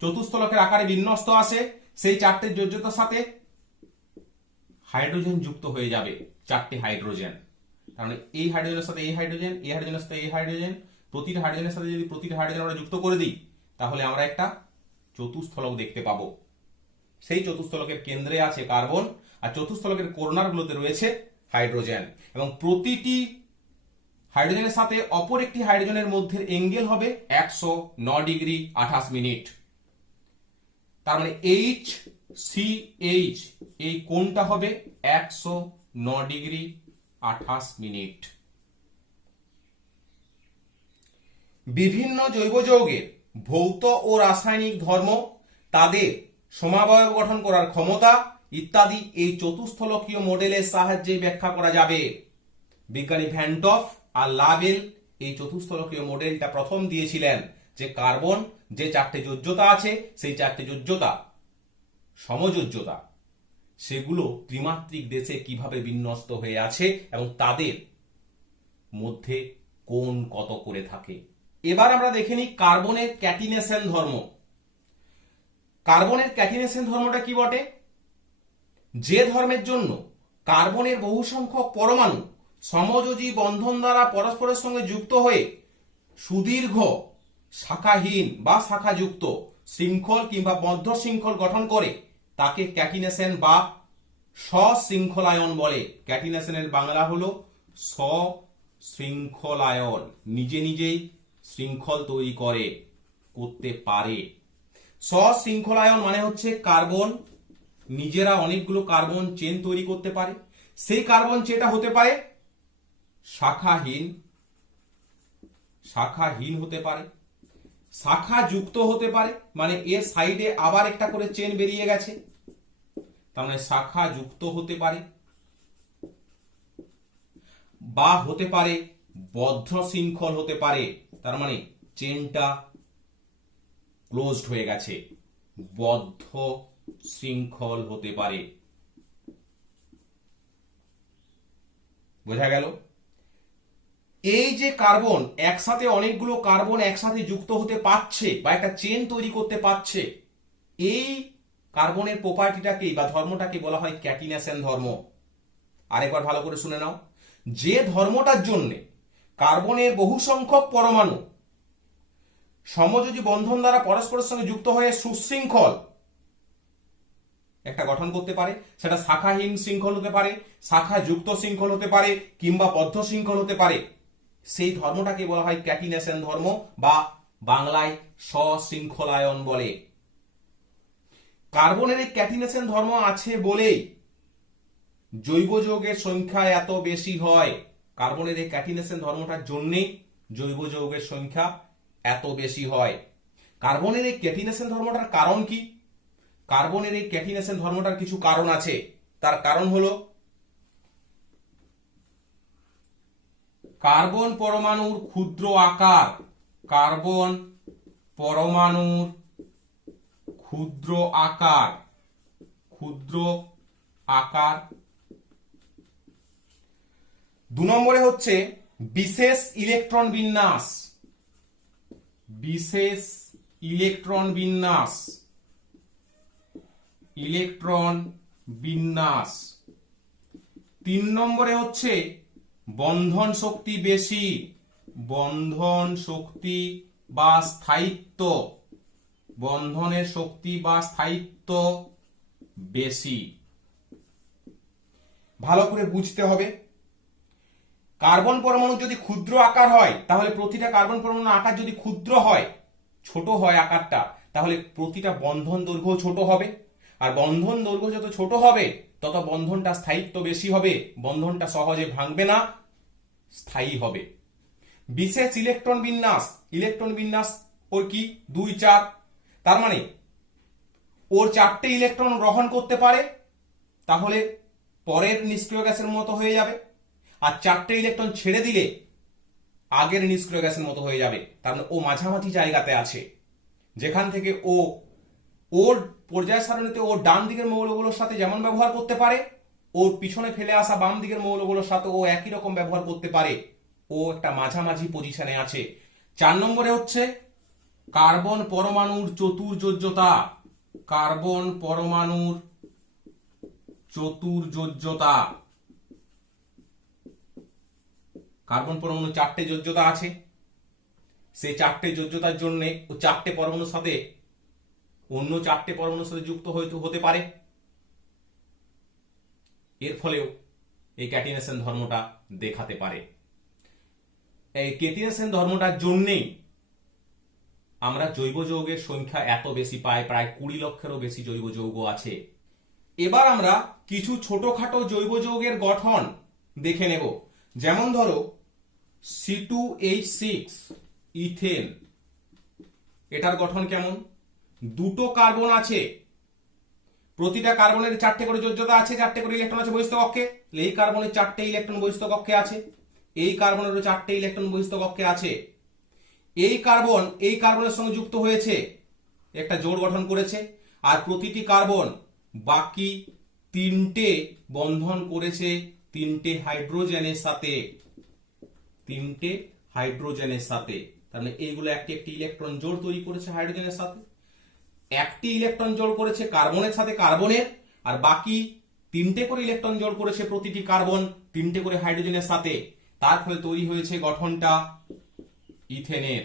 চতুস্থলকের আকারে বিন্যস্ত আছে সেই 4টে যোজ্যতার সাথে হাইড্রোজেন যুক্ত হয়ে যাবে, 4টে হাইড্রোজেন। তার মানে এই হাইড্রোজেনের সাথে এই হাইড্রোজেন, এই হাইড্রোজেনের সাথে এই হাইড্রোজেন, প্রতিটা হাইড্রোজেনের সাথে যদি প্রতিটা হাইড্রোজেন আমরা যুক্ত করে দিই তাহলে আমরা একটা চতুস্থলক দেখতে পাবো। সেই চতুস্থলকের কেন্দ্রে আছে কার্বন, আর চতুস্থলকের কর্নারগুলোতে রয়েছে হাইড্রোজেন, এবং প্রতিটি হাইড্রোজেনের সাথে অপর একটি হাইড্রোজেনের মধ্যে এঙ্গেল হবে 109 ডিগ্রি 28 মিনিট। তার মানে HCH এই কোণটা হবে 109 ডিগ্রি 28 মিনিট। বিভিন্ন জৈব যৌগের ভৌত ও রাসায়নিক ধর্ম, তাদের সমাবয়ব গঠন করার ক্ষমতা ইত্যাদি এই চতুস্থলকীয় মডেলের সাহায্যে ব্যাখ্যা করা যাবে। বিজ্ঞানী ভ্যান ডফ আর লাবেল এই চতুস্থলকীয় মডেলটা প্রথম দিয়েছিলেন, যে কার্বন যে চারটে যোজ্যতা আছে সেই চারটে যোজ্যতা সমযোজ্যতা সেগুলো ত্রিমাত্রিক দেশে কিভাবে বিন্যস্ত হয়ে আছে এবং তাদের মধ্যে কোণ কত করে থাকে। এবার আমরা দেখে নিই কার্বনের ক্যাটিনেশন ধর্ম। কার্বনের ক্যাটিনেশন ধর্মটা কি বটে? যে ধর্মের জন্য কার্বনের বহু সংখ্যক পরমাণু সমযোজী বন্ধন দ্বারা পরস্পরের সঙ্গে যুক্ত হয়ে সুদীর্ঘ শাখাহীন বা শাখাযুক্ত শৃঙ্খল কিংবা বদ্ধ শৃঙ্খল গঠন করে তাকে ক্যাটিনেশন বা সশৃঙ্খলায়ন বলে। ক্যাটিনেশনের বাংলা হলো সশৃঙ্খলায়ন, নিজে নিজেই শৃঙ্খল তৈরি করতে পারে। সশৃঙ্খলায়ন মানে হচ্ছে কার্বন নিজেরা অনেকগুলো কার্বন চেন তৈরি করতে পারে। সেই কার্বন চেনটা হতে পারে শাখাহীন হতে পারে, শাখা যুক্ত হতে পারে, মানে এর সাইডে আবার একটা করে চেন বেরিয়ে গেছে, তার মানে শাখা যুক্ত হতে পারে, বা হতে পারে বদ্ধ শৃঙ্খল হতে পারে, তার মানে চেনটা ক্লোজড হয়ে গেছে, বদ্ধ শৃঙ্খল হতে পারে। বোঝা গেল? এই যে কার্বন একসাথে অনেকগুলো কার্বন একসাথে যুক্ত হতে পারছে বা একটা চেন তৈরি করতে পারছে, এই কার্বনের প্রপার্টিটাকে বা ধর্মটাকে বলা হয় ক্যাটিনেশন ধর্ম। আরেকবার ভালো করে শুনে নাও, যে ধর্মটার জন্য কার্বনের বহু সংখ্যক পরমাণু সমযোজী বন্ধন দ্বারা পরস্পরের সঙ্গে যুক্ত হয়ে সুশৃঙ্খল একটা গঠন করতে পারে, সেটা শাখাহীন শৃঙ্খল হতে পারে, শাখা যুক্ত শৃঙ্খল হতে পারে, কিংবা বদ্ধ শৃঙ্খল হতে পারে, সেই ধর্মটাকে বলা হয় ক্যাটিনেশন ধর্ম বা বাংলায় সশৃঙ্খলায়ন বলে। কার্বনের এই ক্যাটিনেশন ধর্ম আছে বলেই জৈব যৌগের সংখ্যা এত বেশি হয়। কার্বনের এই ক্যাটিনেশন ধর্মটার জন্যই জৈব যৌগের সংখ্যা এত বেশি হয়। কার্বনের এই ক্যাটিনেশন ধর্মটার কারণ কি? কার্বনের এই ক্যাটিনেশন ধর্মটার কিছু কারণ আছে। তার কারণ হলো কার্বন পরমাণুর ক্ষুদ্র আকার। কার্বন পরমাণুর ক্ষুদ্র আকার। 2 নম্বরে হচ্ছে বিশেষ ইলেকট্রন বিন্যাস। 3 নম্বরে হচ্ছে বন্ধন শক্তি বেশি, বন্ধন শক্তি বা স্থায়িত্ব, বন্ধনের শক্তি বা স্থায়িত্ব বেশি। ভালো করে বুঝতে হবে, কার্বন পরমাণু যদি ক্ষুদ্র আকার হয় তাহলে প্রতিটা কার্বন পরমাণুর আকার যদি ক্ষুদ্র হয়, ছোট হয় আকারটা, তাহলে প্রতিটা বন্ধন দৈর্ঘ্য ছোট হবে, আর বন্ধন দৈর্ঘ্য যত ছোট হবে তত বন্ধনটা স্থায়িত্ব বেশি হবে, বন্ধনটা সহজে ভাঙবে না, স্থায়ী হবে। বিশেষ ইলেকট্রন বিন্যাস ওর কি 2, 4, তার মানে ওর 4টে ইলেকট্রন গ্রহণ করতে পারে, তাহলে পরের নিষ্ক্রিয় গ্যাসের মতো হয়ে যাবে, আর 4টে ইলেকট্রন ছেড়ে দিলে আগের নিষ্ক্রিয় গ্যাসের মতো হয়ে যাবে। তার মানে ও মাঝামাঝি জায়গাতে আছে, যেখান থেকে ওর পর্যায় সারণীতে ও ডান দিকের মৌলগুলোর সাথে যেমন ব্যবহার করতে পারে, ওর পিছনে ফেলে আসা বাম দিকের মৌলগুলোর সাথে ও একই রকম ব্যবহার করতে পারে, ও একটা মাঝামাঝি পজিশনে আছে। 4 নম্বরে হচ্ছে কার্বন পরমাণুর চতুর্যোজ্যতা। কার্বন পরমাণুর চতুর্যোজ্যতা। কার্বন পরমাণু 4টে যোজ্যতা আছে, সেই 4টে যোজ্যতার জন্য ও 4টে পরমাণুর সাথে অন্য 4টে পরমাণুর সাথে যুক্ত হতে পারে। এর ফলেও এই ক্যাটিনেশন ধর্মটা দেখাতে পারে। এই ক্যাটিনেশন ধর্মটার জন্যেই আমরা জৈব যৌগের সংখ্যা এত বেশি পাই, প্রায় 20 লক্ষেরও বেশি জৈব যৌগ আছে। এবার আমরা কিছু ছোটখাটো জৈব যৌগের গঠন দেখে নেব। যেমন ধরো C2H6 ইথেন, এটার গঠন কেমন? দুটো কার্বন আছে, প্রতিটা কার্বনের 4টে করে যোজ্যতা আছে, 4টে করে ইলেকট্রন আছে বহিস্থ কক্ষে। এই কার্বনের 4টে ইলেকট্রন বহিস্থ কক্ষে আছে, এই কার্বনেরও 4টে ইলেকট্রন বহিস্থ কক্ষে আছে। এই কার্বনের সঙ্গে যুক্ত হয়েছে, একটা জোড় গঠন করেছে, আর প্রতিটি কার্বন বাকি 3টে বন্ধন করেছে 3টে হাইড্রোজেনের সাথে, 3টে হাইড্রোজেনের সাথে। তার মানে এইগুলো একটি একটি ইলেকট্রন জোড় তৈরি করেছে হাইড্রোজেনের সাথে, একটি ইলেকট্রন জোড় করেছে কার্বনের সাথে কার্বনের, আর বাকি 3টে করে ইলেকট্রন জোড় করেছে প্রতিটি কার্বন 3টে করে হাইড্রোজেনের সাথে। তার ফলে তৈরি হয়েছে গঠনটা ইথেনের।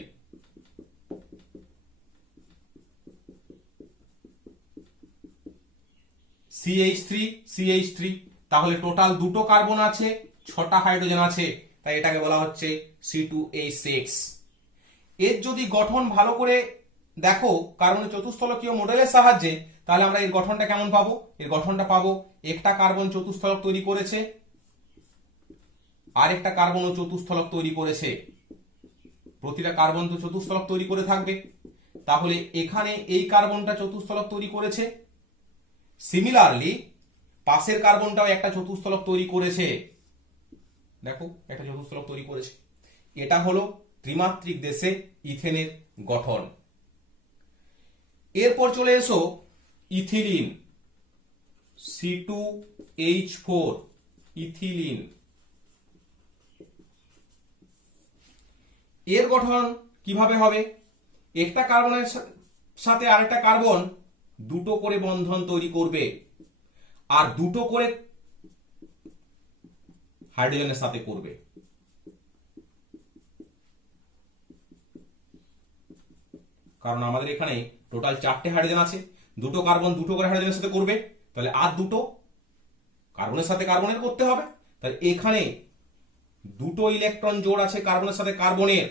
CH3 তাহলে টোটাল দুটো কার্বন আছে, 6টা হাইড্রোজেন আছে, তাই এটাকে বলা হচ্ছে C2H6। এর যদি গঠন ভালো করে দেখো কার্বনের চতুস্থলকীয় মডেলের সাহায্যে, তাহলে আমরা এর গঠনটা কেমন পাবো? এর গঠনটা পাবো, একটা কার্বন চতুস্থলক তৈরি করেছে, আর একটা কার্বনও চতুস্থলক তৈরি করেছে। প্রতিটা কার্বন তো চতুস্থলক তৈরি করে থাকবে, তাহলে এখানে এই কার্বনটা চতুস্থলক তৈরি করেছে, সিমিলারলি পাশের কার্বনটাও একটা চতুস্থলক তৈরি করেছে। দেখো একটা চতুস্থলক তৈরি করেছে। এটা হলো ত্রিমাত্রিক দেশে ইথেনের গঠন। এরপর চলে এসো ইথিলিন, C2H4 ইথিলিন। এর গঠন কিভাবে হবে? একটা কার্বনের সাথে আরেকটা কার্বন দুটো করে বন্ধন তৈরি করবে, আর দুটো করে হাইড্রোজেনের সাথে করবে। কারণ আমাদের এখানে টোটাল 4টে হাইড্রোজেন আছে, দুটো কার্বন দুটো করে হাইড্রোজেনের সাথে করবে, তাহলে আর দুটো কার্বনের সাথে কার্বনের করতে হবে। তাহলে এখানে দুটো ইলেকট্রন জোড় আছে কার্বনের সাথে কার্বনের,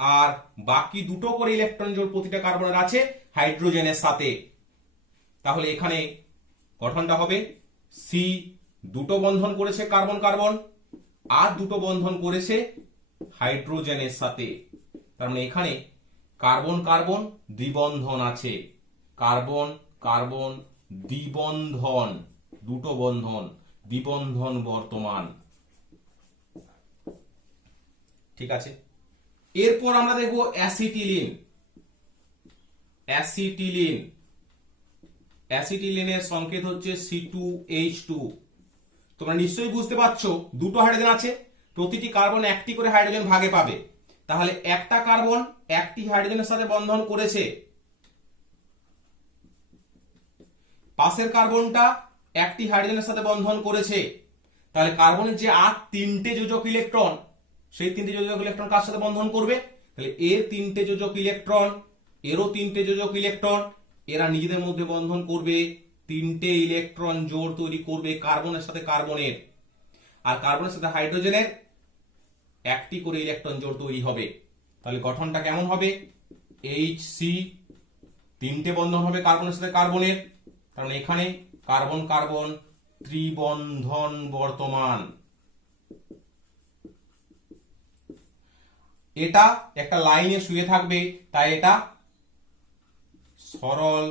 আর বাকি দুটো করে ইলেকট্রন জোড় প্রতিটা কার্বনের আছে হাইড্রোজেনের সাথে। তাহলে এখানে গঠনটা হবে C দুটো বন্ধন করেছে কার্বন কার্বন, আর দুটো বন্ধন করেছে হাইড্রোজেনের সাথে। তার মানে এখানে কার্বন কার্বন দ্বিবন্ধন আছে, কার্বন কার্বন দ্বিবন্ধন, দুটো বন্ধন, দ্বিবন্ধন বর্তমান। ঠিক আছে, এরপর আমরা দেখব অ্যাসিটিলিন। অ্যাসিটিলিন, অ্যাসিটিলিনের সংকেত হচ্ছে C2H2। তোমরা নিশ্চয়ই বুঝতে পারছো দুটো হাইড্রোজেন আছে, প্রতিটি কার্বন একটি করে হাইড্রোজেন ভাগে পাবে। তাহলে একটা কার্বন একটি হাইড্রোজেনের সাথে বন্ধন করেছে, পাশের কার্বনটা একটি হাইড্রোজেনের সাথে বন্ধন করেছে। তাহলে কার্বনের যে আর 3টে যোজক ইলেকট্রন, সেই 3টে যোজক ইলেকট্রন কার সাথে বন্ধন করবে? তাহলে এর 3টে যোজক ইলেকট্রন, এরও 3টে যোজক ইলেকট্রন, এরা নিজেদের মধ্যে বন্ধন করবে, 3টে ইলেকট্রন জোড় তৈরি করবে কার্বনের সাথে কার্বনের, আর কার্বনের সাথে হাইড্রোজেনের একটি করে ইলেকট্রন জোড় তৈরি হবে। তাহলে গঠনটা কেমন হবে? HC, 3টে বন্ধন হবে কার্বনের সাথে কার্বনের, কারণ এখানে কার্বন কার্বন ত্রিবন্ধন বর্তমান। এটা একটা লাইনে শুয়ে থাকবে, তাই এটা সরল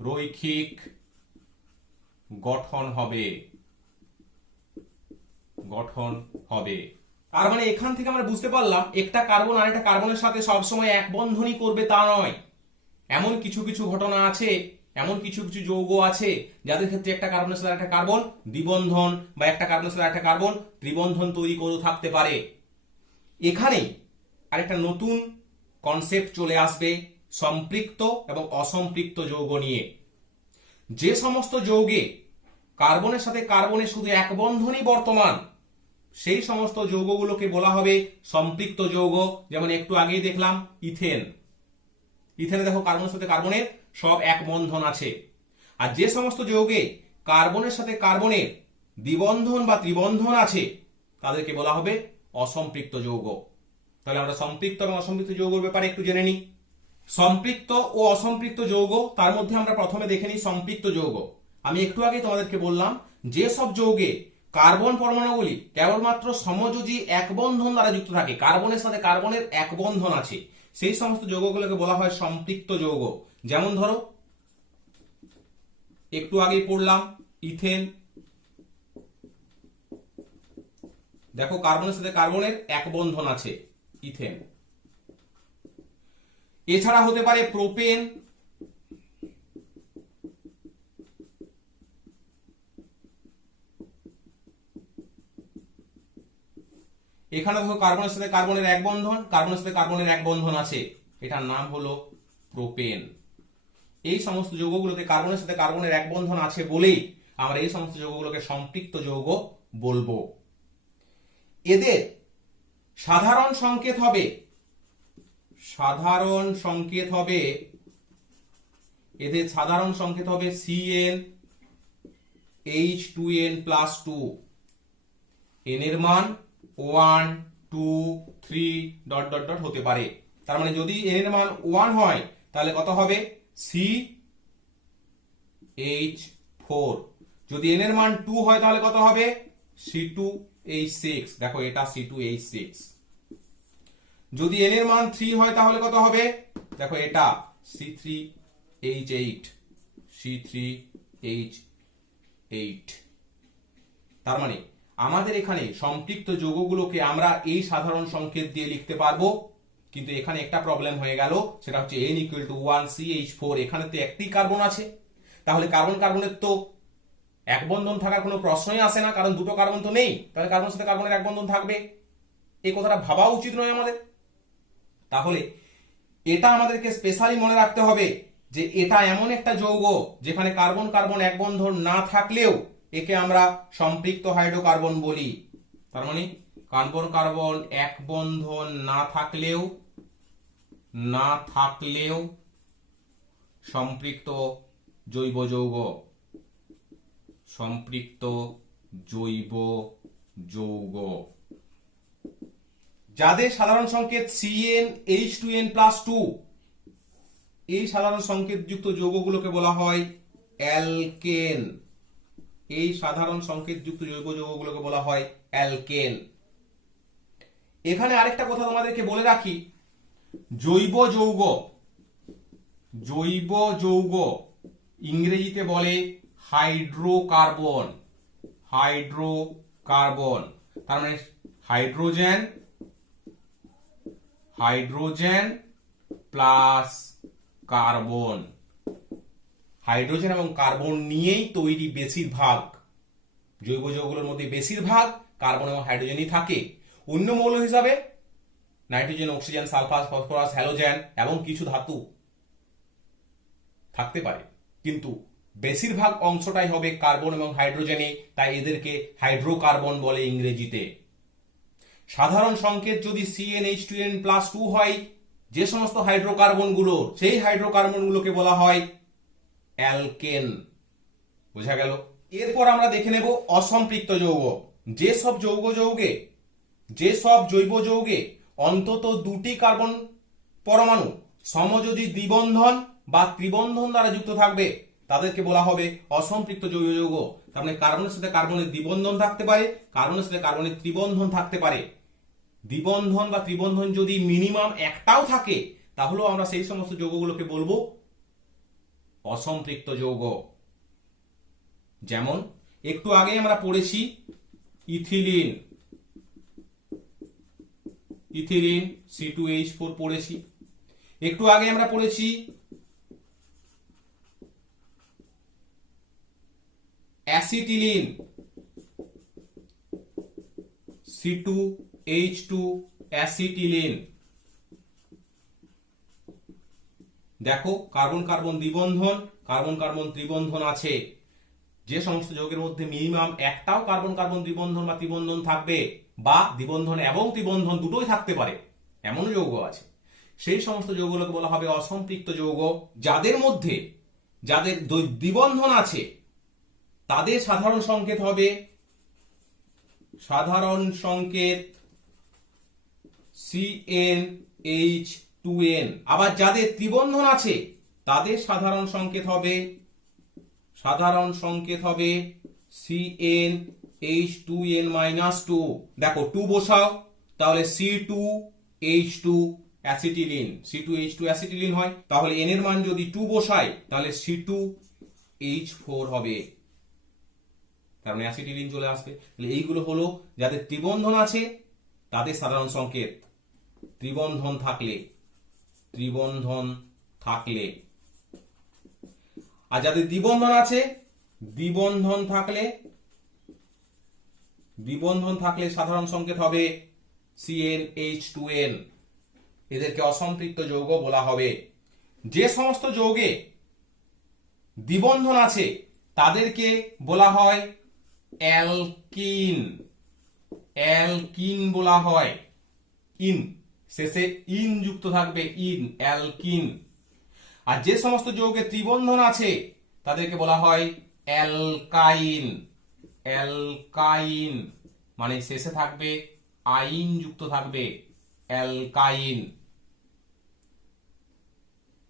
রৈখিক গঠন হবে, গঠন হবে। তার মানে এখান থেকে আমরা বুঝতে পারলাম একটা কার্বন আরেকটা কার্বনের সাথে সবসময় এক বন্ধনই করবে তা নয়। এমন কিছু কিছু ঘটনা আছে, এমন কিছু কিছু যৌগ আছে যাদের ক্ষেত্রে একটা কার্বনের সাথে একটা কার্বন দ্বিবন্ধন, বা একটা কার্বনের সাথে একটা কার্বন ত্রিবন্ধন তৈরি করে থাকতে পারে। এখানেই আরেকটা নতুন কনসেপ্ট চলে আসবে সম্পৃক্ত এবং অসম্পৃক্ত যৌগ নিয়ে। যে সমস্ত যৌগে কার্বনের সাথে কার্বনের শুধু এক বন্ধনই বর্তমান, সেই সমস্ত যৌগগুলোকে বলা হবে সম্পৃক্ত যৌগ। যেমন একটু আগেই দেখলাম ইথেন, ইথেনে দেখো কার্বনের সাথে কার্বনের সব এক বন্ধন আছে। আর যে সমস্ত যৌগে কার্বনের সাথে কার্বনের দ্বিবন্ধন বা ত্রিবন্ধন আছে তাদেরকে বলা হবে অসম্পৃক্ত যৌগ। তাহলে আমরা সম্পৃক্ত এবং অসম্পৃক্ত যৌগের ব্যাপারে একটু জেনে নিই। সম্পৃক্ত ও অসম্পৃক্ত যৌগ, তার মধ্যে আমরা প্রথমে দেখে নিই সম্পৃক্ত যৌগ। আমি একটু আগে তোমাদেরকে বললাম যে সব যৌগে কার্বন পরমাণুগুলি কেবলমাত্র সমযোজী এক বন্ধন দ্বারা যুক্ত থাকে, কার্বনের সাথে কার্বনের এক বন্ধন আছে, সেই সমস্ত যৌগগুলোকে বলা হয় সম্পৃক্ত যৌগ। যেমন ধরো একটু আগেই পড়লাম ইথেন, দেখো কার্বনের সাথে কার্বনের এক বন্ধন আছে ইথেন। এছাড়া হতে পারে প্রোপেন, এখানে দেখো কার্বনের সাথে কার্বনের এক বন্ধন, কার্বনের সাথে কার্বনের এক বন্ধন আছে, এটার নাম হলো প্রোপেন। এই সমস্ত যৌগগুলোতে কার্বনের সাথে কার্বনের এক বন্ধন আছে বলেই আমরা এই সমস্ত যৌগগুলোকে সম্পৃক্ত যৌগ বলবো। এদের সাধারণ সংকেত হবে, সাধারণ সংকেত হবে, এদের সাধারণ সংকেত হবে CN H2n+2। n এর মান 1 2 3 ... হতে পারে। তার মানে যদি n এর মান 1 হয় তাহলে কত হবে CH4, যদি n এর মান 2 হয় তাহলে কত হবে C2H6। দেখো এটা C2H6। যদি n এর মান 3 হয় তাহলে কত হবে, দেখো এটা C3H8, C3H8। তার মানে আমাদের এখানে সম্পৃক্ত যৌগগুলোকে আমরা এই সাধারণ সংকেত দিয়ে লিখতে পারবো, কিন্তু এখানে একটা প্রবলেম হয়ে গেল, সেটা হচ্ছে n = 1 CH4। এখানে তো একটি কার্বন আছে, তাহলে কার্বন কার্বনের তো এক বন্ধন থাকার কোনো প্রশ্নই আসে না, কারণ দুটো কার্বন তো নেই, তাহলে কার্বনের সাথে কার্বনের এক বন্ধন থাকবে, এই কথাটা ভাবা উচিত নয় আমাদের। তাহলে এটা আমাদেরকে স্পেশালি মনে রাখতে হবে যে এটা এমন একটা যৌগ যেখানে কার্বন কার্বন এক বন্ধন না থাকলেও একে আমরা সম্পৃক্ত হাইড্রোকার্বন বলি। তার মানে কার্বন কার্বন এক বন্ধন না থাকলেও সম্পৃক্ত জৈব যৌগ, সম্পৃক্ত জৈব যৌগ। যাদের সাধারণ সংকেত CN H2n+2, এই সাধারণ সংকেত যুক্ত যৌগগুলোকে বলা হয় অ্যালকেন। এই সাধারণ সংকেত যুক্ত জৈব যৌগগুলোকে বলা হয় অ্যালকেন। এখানে আরেকটা কথা তোমাদেরকে বলে রাখি, জৈব যৌগ ইংরেজিতে বলে হাইড্রোকার্বন। হাইড্রোকার্বন তার মানে হাইড্রোজেন প্লাস কার্বন। হাইড্রোজেন এবং কার্বন নিয়েই তৈরি বেশিরভাগ জৈব যৌগগুলোর মধ্যে, বেশিরভাগ কার্বন এবং হাইড্রোজেনই থাকে। অন্য মৌল হিসাবে nitrogen, oxygen, sulphur, phosphorus, halogen এবং কিছু ধাতু থাকতে পারে, কিন্তু বেশিরভাগ অংশটাই হবে কার্বন এবং হাইড্রোজেনে, তাই এদেরকে হাইড্রোকার্বন বলে ইংরেজিতে। সাধারণ সংকেত যদি CnH2n+2 হয়, যে সমস্ত হাইড্রোকার্বনগুলো, সেই হাইড্রোকার্বনগুলোকে বলা হয় অ্যালকেন। বোঝা গেল? এরপর আমরা দেখে নেব অসম্পৃক্ত যৌগ। যেসব জৈব যৌগে অন্তত দুটি কার্বন পরমাণু সমযোজী দ্বিবন্ধন বা ত্রিবন্ধন দ্বারা যুক্ত থাকবে তাদেরকে বলা হবে অসম্পৃক্ত জৈব যৌগ। তার মানে কার্বনের সাথে কার্বনের দ্বিবন্ধন থাকতে পারে, কার্বনের সাথে কার্বনের ত্রিবন্ধন থাকতে পারে। দ্বিবন্ধন বা ত্রিবন্ধন যদি মিনিমাম একটাও থাকে তাহলেও আমরা সেই সমস্ত যৌগগুলোকে বলবো অসম্পৃক্ত যৌগ। যেমন একটু আগে আমরা পড়েছি ইথিলিন, C2H4 পড়েছি। একটু আগে আমরা পড়েছি অ্যাসিটিলিন, C2H2 অ্যাসিটিলিন। দেখো কার্বন কার্বন দ্বিবন্ধন, কার্বন কার্বন ত্রিবন্ধন আছে। যে সমস্ত যৌগের মধ্যে মিনিমাম একটাও কার্বন কার্বন দ্বিবন্ধন বা ত্রিবন্ধন থাকবে, বা দ্বিবন্ধন এবং ত্রিবন্ধন দুটোই থাকতে পারে এমন যৌগ আছে, সেই সমস্ত যৌগগুলোকে বলা হবে অসম্পৃক্ত যৌগ। যাদের মধ্যে যাদের দ্বিবন্ধন আছে তাদের সাধারণ সংকেত হবে CnH2n। আবার যাদের ত্রিবন্ধন আছে তাদের সাধারণ সংকেত হবে CnH2n-2। দেখো 2 বসাও তাহলে C2H2 অ্যাসিটিলিন, C2H2 অ্যাসিটিলিন হয়। তাহলে n এর মান যদি 2 বসাই তাহলে C2H4 হবে, কারণ অ্যাসিটিলিন চলে আসবে। তাহলে এইগুলো হলো যাদের ত্রিবন্ধন আছে তাদের সাধারণ সংকেত। ত্রিবন্ধন থাকলে আর যাদের দ্বিবন্ধন আছে, দ্বিবন্ধন থাকলে সাধারণ সংকেত হবে CnH2n। এদেরকে অসম্পৃক্ত যৌগ বলা হবে। যে সমস্ত যৌগে দ্বিবন্ধন আছে তাদেরকে বলা হয় অ্যালকিন বলা হয়। ইন শেষে ইন যুক্ত থাকবে, অ্যালকিন। আর যে সমস্ত যৌগে ত্রিবন্ধন আছে তাদেরকে বলা হয় অ্যালকাইন, মানে শেষে থাকবে আইন যুক্ত থাকবে, অ্যালকাইন।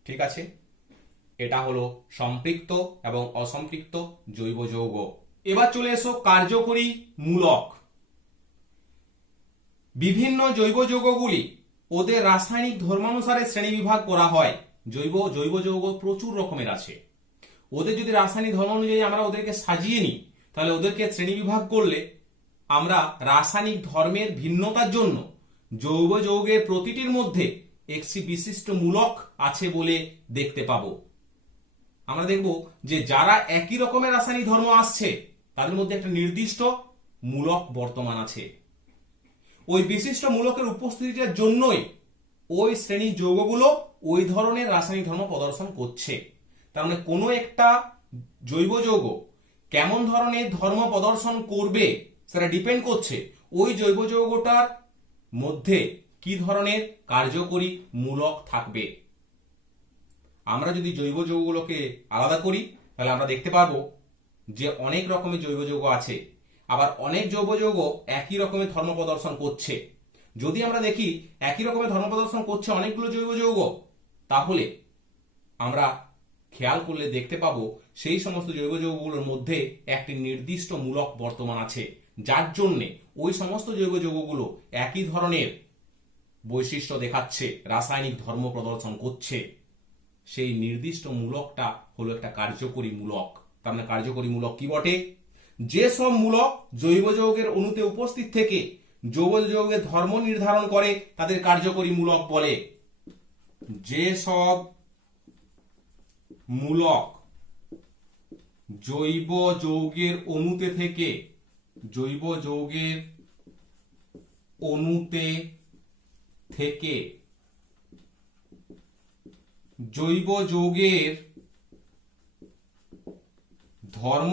ঠিক আছে, এটা হলো সম্পৃক্ত এবং অসম্পৃক্ত জৈব যৌগ। এবার চলে এসো কার্যকরী মূলক। বিভিন্ন জৈব যৌগগুলি ওদের রাসায়নিক ধর্মানুসারে শ্রেণীবিভাগ করা হয়। জৈব যৌগ প্রচুর রকমের আছে। ওদের যদি রাসায়নিক ধর্ম অনুযায়ী আমরা ওদেরকে সাজিয়ে নিই তাহলে ওদেরকে শ্রেণীবিভাগ করলে আমরা রাসায়নিক ধর্মের ভিন্নতার জন্য জৈব যৌগের প্রতিটির মধ্যে একটি বিশিষ্ট মূলক আছে বলে দেখতে পাবো। আমরা দেখব যে যারা একই রকমের রাসায়নিক ধর্ম আসছে তাদের মধ্যে একটা নির্দিষ্ট মূলক বর্তমান আছে। ওই বিশিষ্ট মূলকের উপস্থিতির জন্যই ওই শ্রেণীর যৌগগুলো ওই ধরনের রাসায়নিক ধর্ম প্রদর্শন করছে। তার মানে কোনো একটা জৈব যৌগ কেমন ধরনের ধর্ম প্রদর্শন করবে সেটা ডিপেন্ড করছে ওই জৈব যৌগটার মধ্যে কি ধরনের কার্যকরী মূলক থাকবে। আমরা যদি জৈব যৌগগুলোকে আলাদা করি তাহলে আমরা দেখতে পারবো যে অনেক রকমের জৈব যৌগ আছে, আবার অনেক জৈব যৌগ একই রকমের ধর্ম প্রদর্শন করছে। যদি আমরা দেখি একই রকমের ধর্ম প্রদর্শন করছে অনেকগুলো জৈব যৌগ, তাহলে আমরা খেয়াল করলে দেখতে পাবো সেই সমস্ত জৈব যৌগগুলোর মধ্যে একটি নির্দিষ্ট মূলক বর্তমান আছে, যার জন্য ওই সমস্ত জৈব যৌগগুলো একই ধরনের বৈশিষ্ট্য দেখাচ্ছে, রাসায়নিক ধর্ম প্রদর্শন করছে। সেই নির্দিষ্ট মূলকটা হলো একটা কার্যকরী মূলক। তার মানে কার্যকরী মূলক কি বটে? যে সব মূলক জৈব যৌগের অণুতে উপস্থিত থেকে জৈব যৌগের ধর্ম নির্ধারণ করে তাদের কার্যকরী মূলক বলে। যে সব মূলক জৈব যৌগের অণুতে থেকে জৈব যৌগের অণুতে থেকে জৈব যৌগের ধর্ম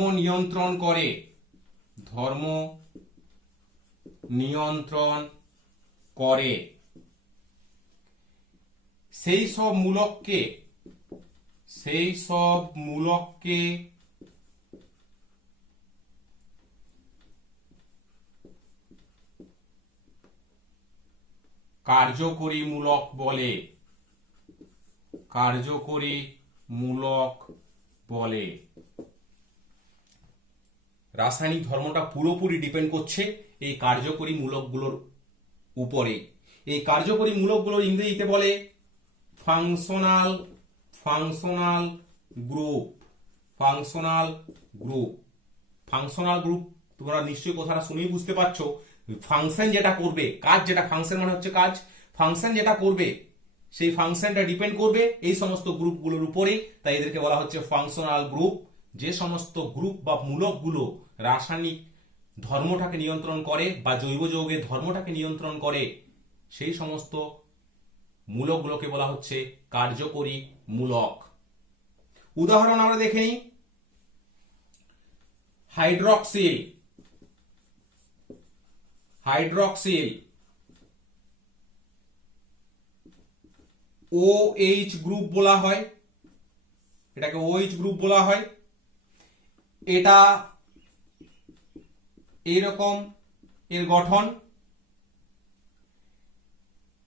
নিয়ন্ত্রণ করে, সেই সব মূলককে কার্যকরী মূলক বলে। রাসায়নিক ধর্মটা পুরোপুরি ডিপেন্ড করছে এই কার্যকরী মূলকগুলোর উপরে। এই কার্যকরী মূলকগুলোর ইংরেজিতে বলে ফাংশনাল গ্রুপ। তোমরা নিশ্চয়ই কথাটা শুনেই বুঝতে পারছো। ফাংশন যেটা করবে, কাজ যেটা, ফাংশন মানে হচ্ছে কাজ, ফাংশন যেটা করবে সেই ফাংশনটা ডিপেন্ড করবে এই সমস্ত গ্রুপগুলোর উপরে, তাই এদেরকে বলা হচ্ছে ফাংশনাল গ্রুপ। যে সমস্ত গ্রুপ বা মূলকগুলো রাসায়নিক ধর্মটাকে নিয়ন্ত্রণ করে বা জৈব যৌগের ধর্মটাকে নিয়ন্ত্রণ করে সেই সমস্ত মূলকগুলোকে বলা হচ্ছে কার্যকরী মূলক। উদাহরণ আমরা দেখে নিই। হাইড্রক্সিল, হাইড্রক্সিল OH গ্রুপ বলা হয়, এটাকে OH গ্রুপ বলা হয়। এটা এইরকম এর গঠন।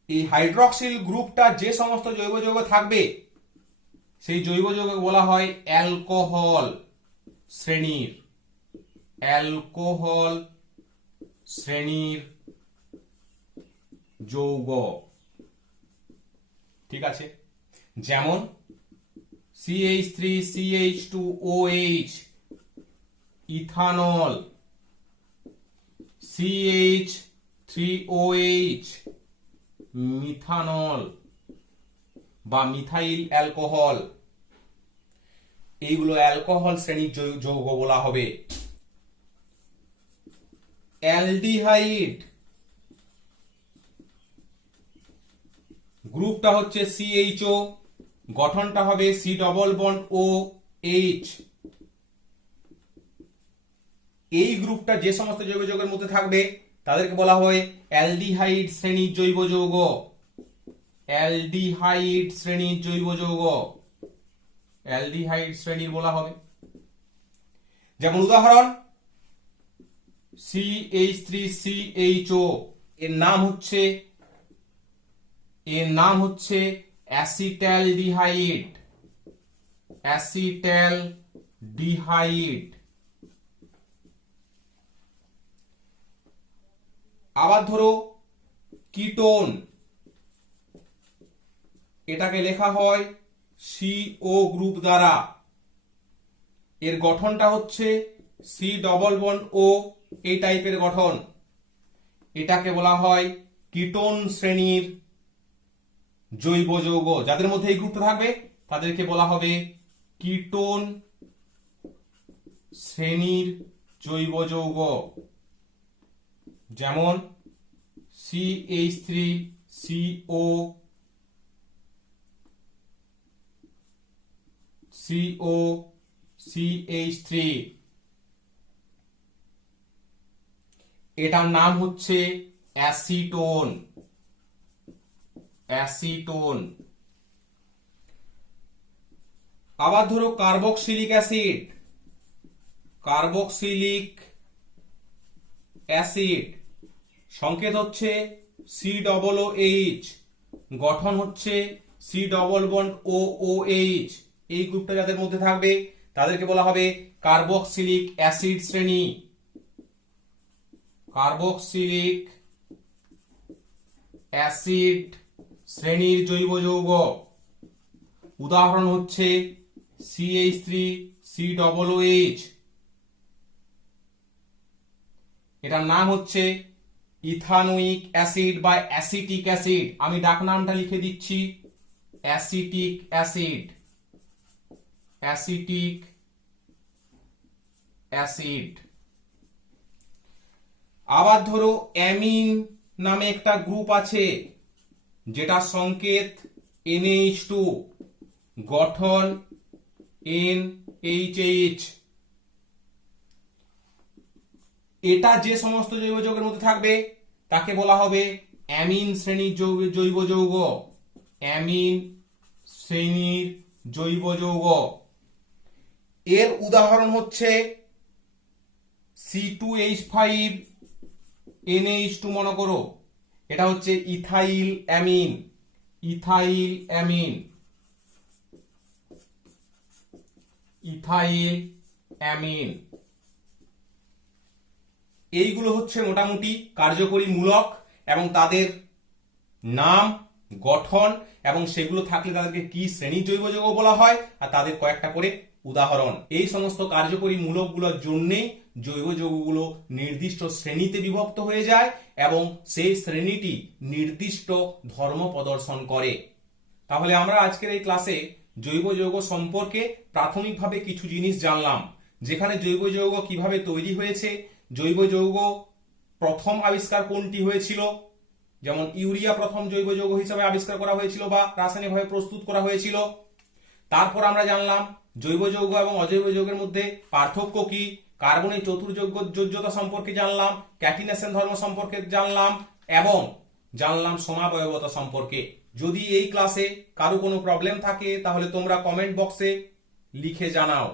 এই হাইড্রক্সিল গ্রুপটা যে সমস্ত জৈব যৌগ থাকবে সেই জৈব যৌগ বলা হয় অ্যালকোহল শ্রেণীর, অ্যালকোহল শ্রেণীর যৌগ। ঠিক আছে, যেমন CH3CH2OH ইথানল, CH3OH মিথানল বা মিথাইল অ্যালকোহল, এইগুলো অ্যালকোহল শ্রেণীর যৌগ বলা হবে। অ্যালডিহাইড গ্রুপটা হচ্ছে CHO, গঠনটা হবে C ডবল বন্ড OH। এই গ্রুপটা যে সমস্ত জৈব যৌগের মধ্যে থাকবে তাদেরকে বলা হয় অ্যালডিহাইড শ্রেণীর জৈব যৌগ, অ্যালডিহাইড শ্রেণীর জৈব যৌগ, অ্যালডিহাইড শ্রেণীর বলা হবে। যেমন উদাহরণ CH3CHO, এর নাম হচ্ছে অ্যাসিটালডিহাইড, অ্যাসিটালডিহাইড। আবার ধরো কিটোন, এটাকে লেখা হয় CO গ্রুপ দ্বারা, এর গঠনটা হচ্ছে C ডবল বন্ড O, এই টাইপের গঠন। এটাকে বলা হয় কিটোন শ্রেণীর জৈব যৌগ। যাদের মধ্যে এই গ্রুপটা থাকবে তাদেরকে বলা হবে কিটোন শ্রেণীর জৈব যৌগ। যেমন CH3CH3, এটার নাম হচ্ছে অ্যাসিটোন, অ্যাসিটোন। আবার ধরো কার্বক্সিলিক অ্যাসিড, কার্বক্সিলিক অ্যাসিড সংকেত হচ্ছে COOH, গঠন হচ্ছে C ডবল বন্ড OOH। এই গ্রুপটা যাদের মধ্যে থাকবে তাদেরকে বলা হবে কার্বক্সিলিক অ্যাসিড শ্রেণী, কার্বক্সিলিক অ্যাসিড শ্রেণীর জৈব যৌগ। উদাহরণ হচ্ছে CH3COOH, এটার নাম হচ্ছে ইথানোয়িক অ্যাসিড বা অ্যাসিটিক অ্যাসিড। আমি ডাক নামটা লিখে দিচ্ছি অ্যাসিটিক অ্যাসিড, অ্যাসিটিক অ্যাসিড। আবার ধরো অ্যামিন নামে একটা গ্রুপ আছে যেটা সংকেত NH2, গঠন NHH। এটা যে সমস্ত জৈব যৌগের মধ্যে থাকবে তাকে বলা হবে অ্যামিন শ্রেণীর জৈব যৌগ, অ্যামিন শ্রেণীর জৈব যৌগ। এর উদাহরণ হচ্ছে C2H5NH2, মনে করো এটা হচ্ছে ethyl amine, ethyl amine, ethyl amine. এইগুলো হচ্ছে মোটামুটি কার্যকরী মূলক এবং তাদের নাম, গঠন এবং সেগুলো থাকলে তাদেরকে কি শ্রেণীর জৈব যৌগ বলা হয় আর তাদের কয়েকটা করে উদাহরণ। এই সমস্ত কার্যকরী মূলকগুলোর জন্যে জৈব যৌগগুলো নির্দিষ্ট শ্রেণীতে বিভক্ত হয়ে যায় এবং সেই শ্রেণীটি নির্দিষ্ট ধর্ম প্রদর্শন করে। তাহলে আমরা আজকের এই ক্লাসে জৈব যৌগ সম্পর্কে প্রাথমিকভাবে কিছু জিনিস জানলাম, যেখানে জৈব যৌগ কিভাবে তৈরি হয়েছে, জৈব যৌগ প্রথম আবিষ্কার কোনটি হয়েছিল, যেমন ইউরিয়া প্রথম জৈব যৌগ হিসেবে আবিষ্কার করা হয়েছিল বা রাসায়নিকভাবে প্রস্তুত করা হয়েছিল। তারপর আমরা জানলাম জৈব যৌগ এবং অজৈব যৌগের মধ্যে পার্থক্য কি, কার্বনের চতুর্যোগ্যতা সম্পর্কে জানলাম, ক্যাটিনেশন ধর্ম সম্পর্কে জানলাম এবং জানলাম সমাবয়বতা সম্পর্কে। যদি এই ক্লাসে কারো কোনো প্রবলেম থাকে তাহলে তোমরা কমেন্ট বক্সে লিখে জানাও।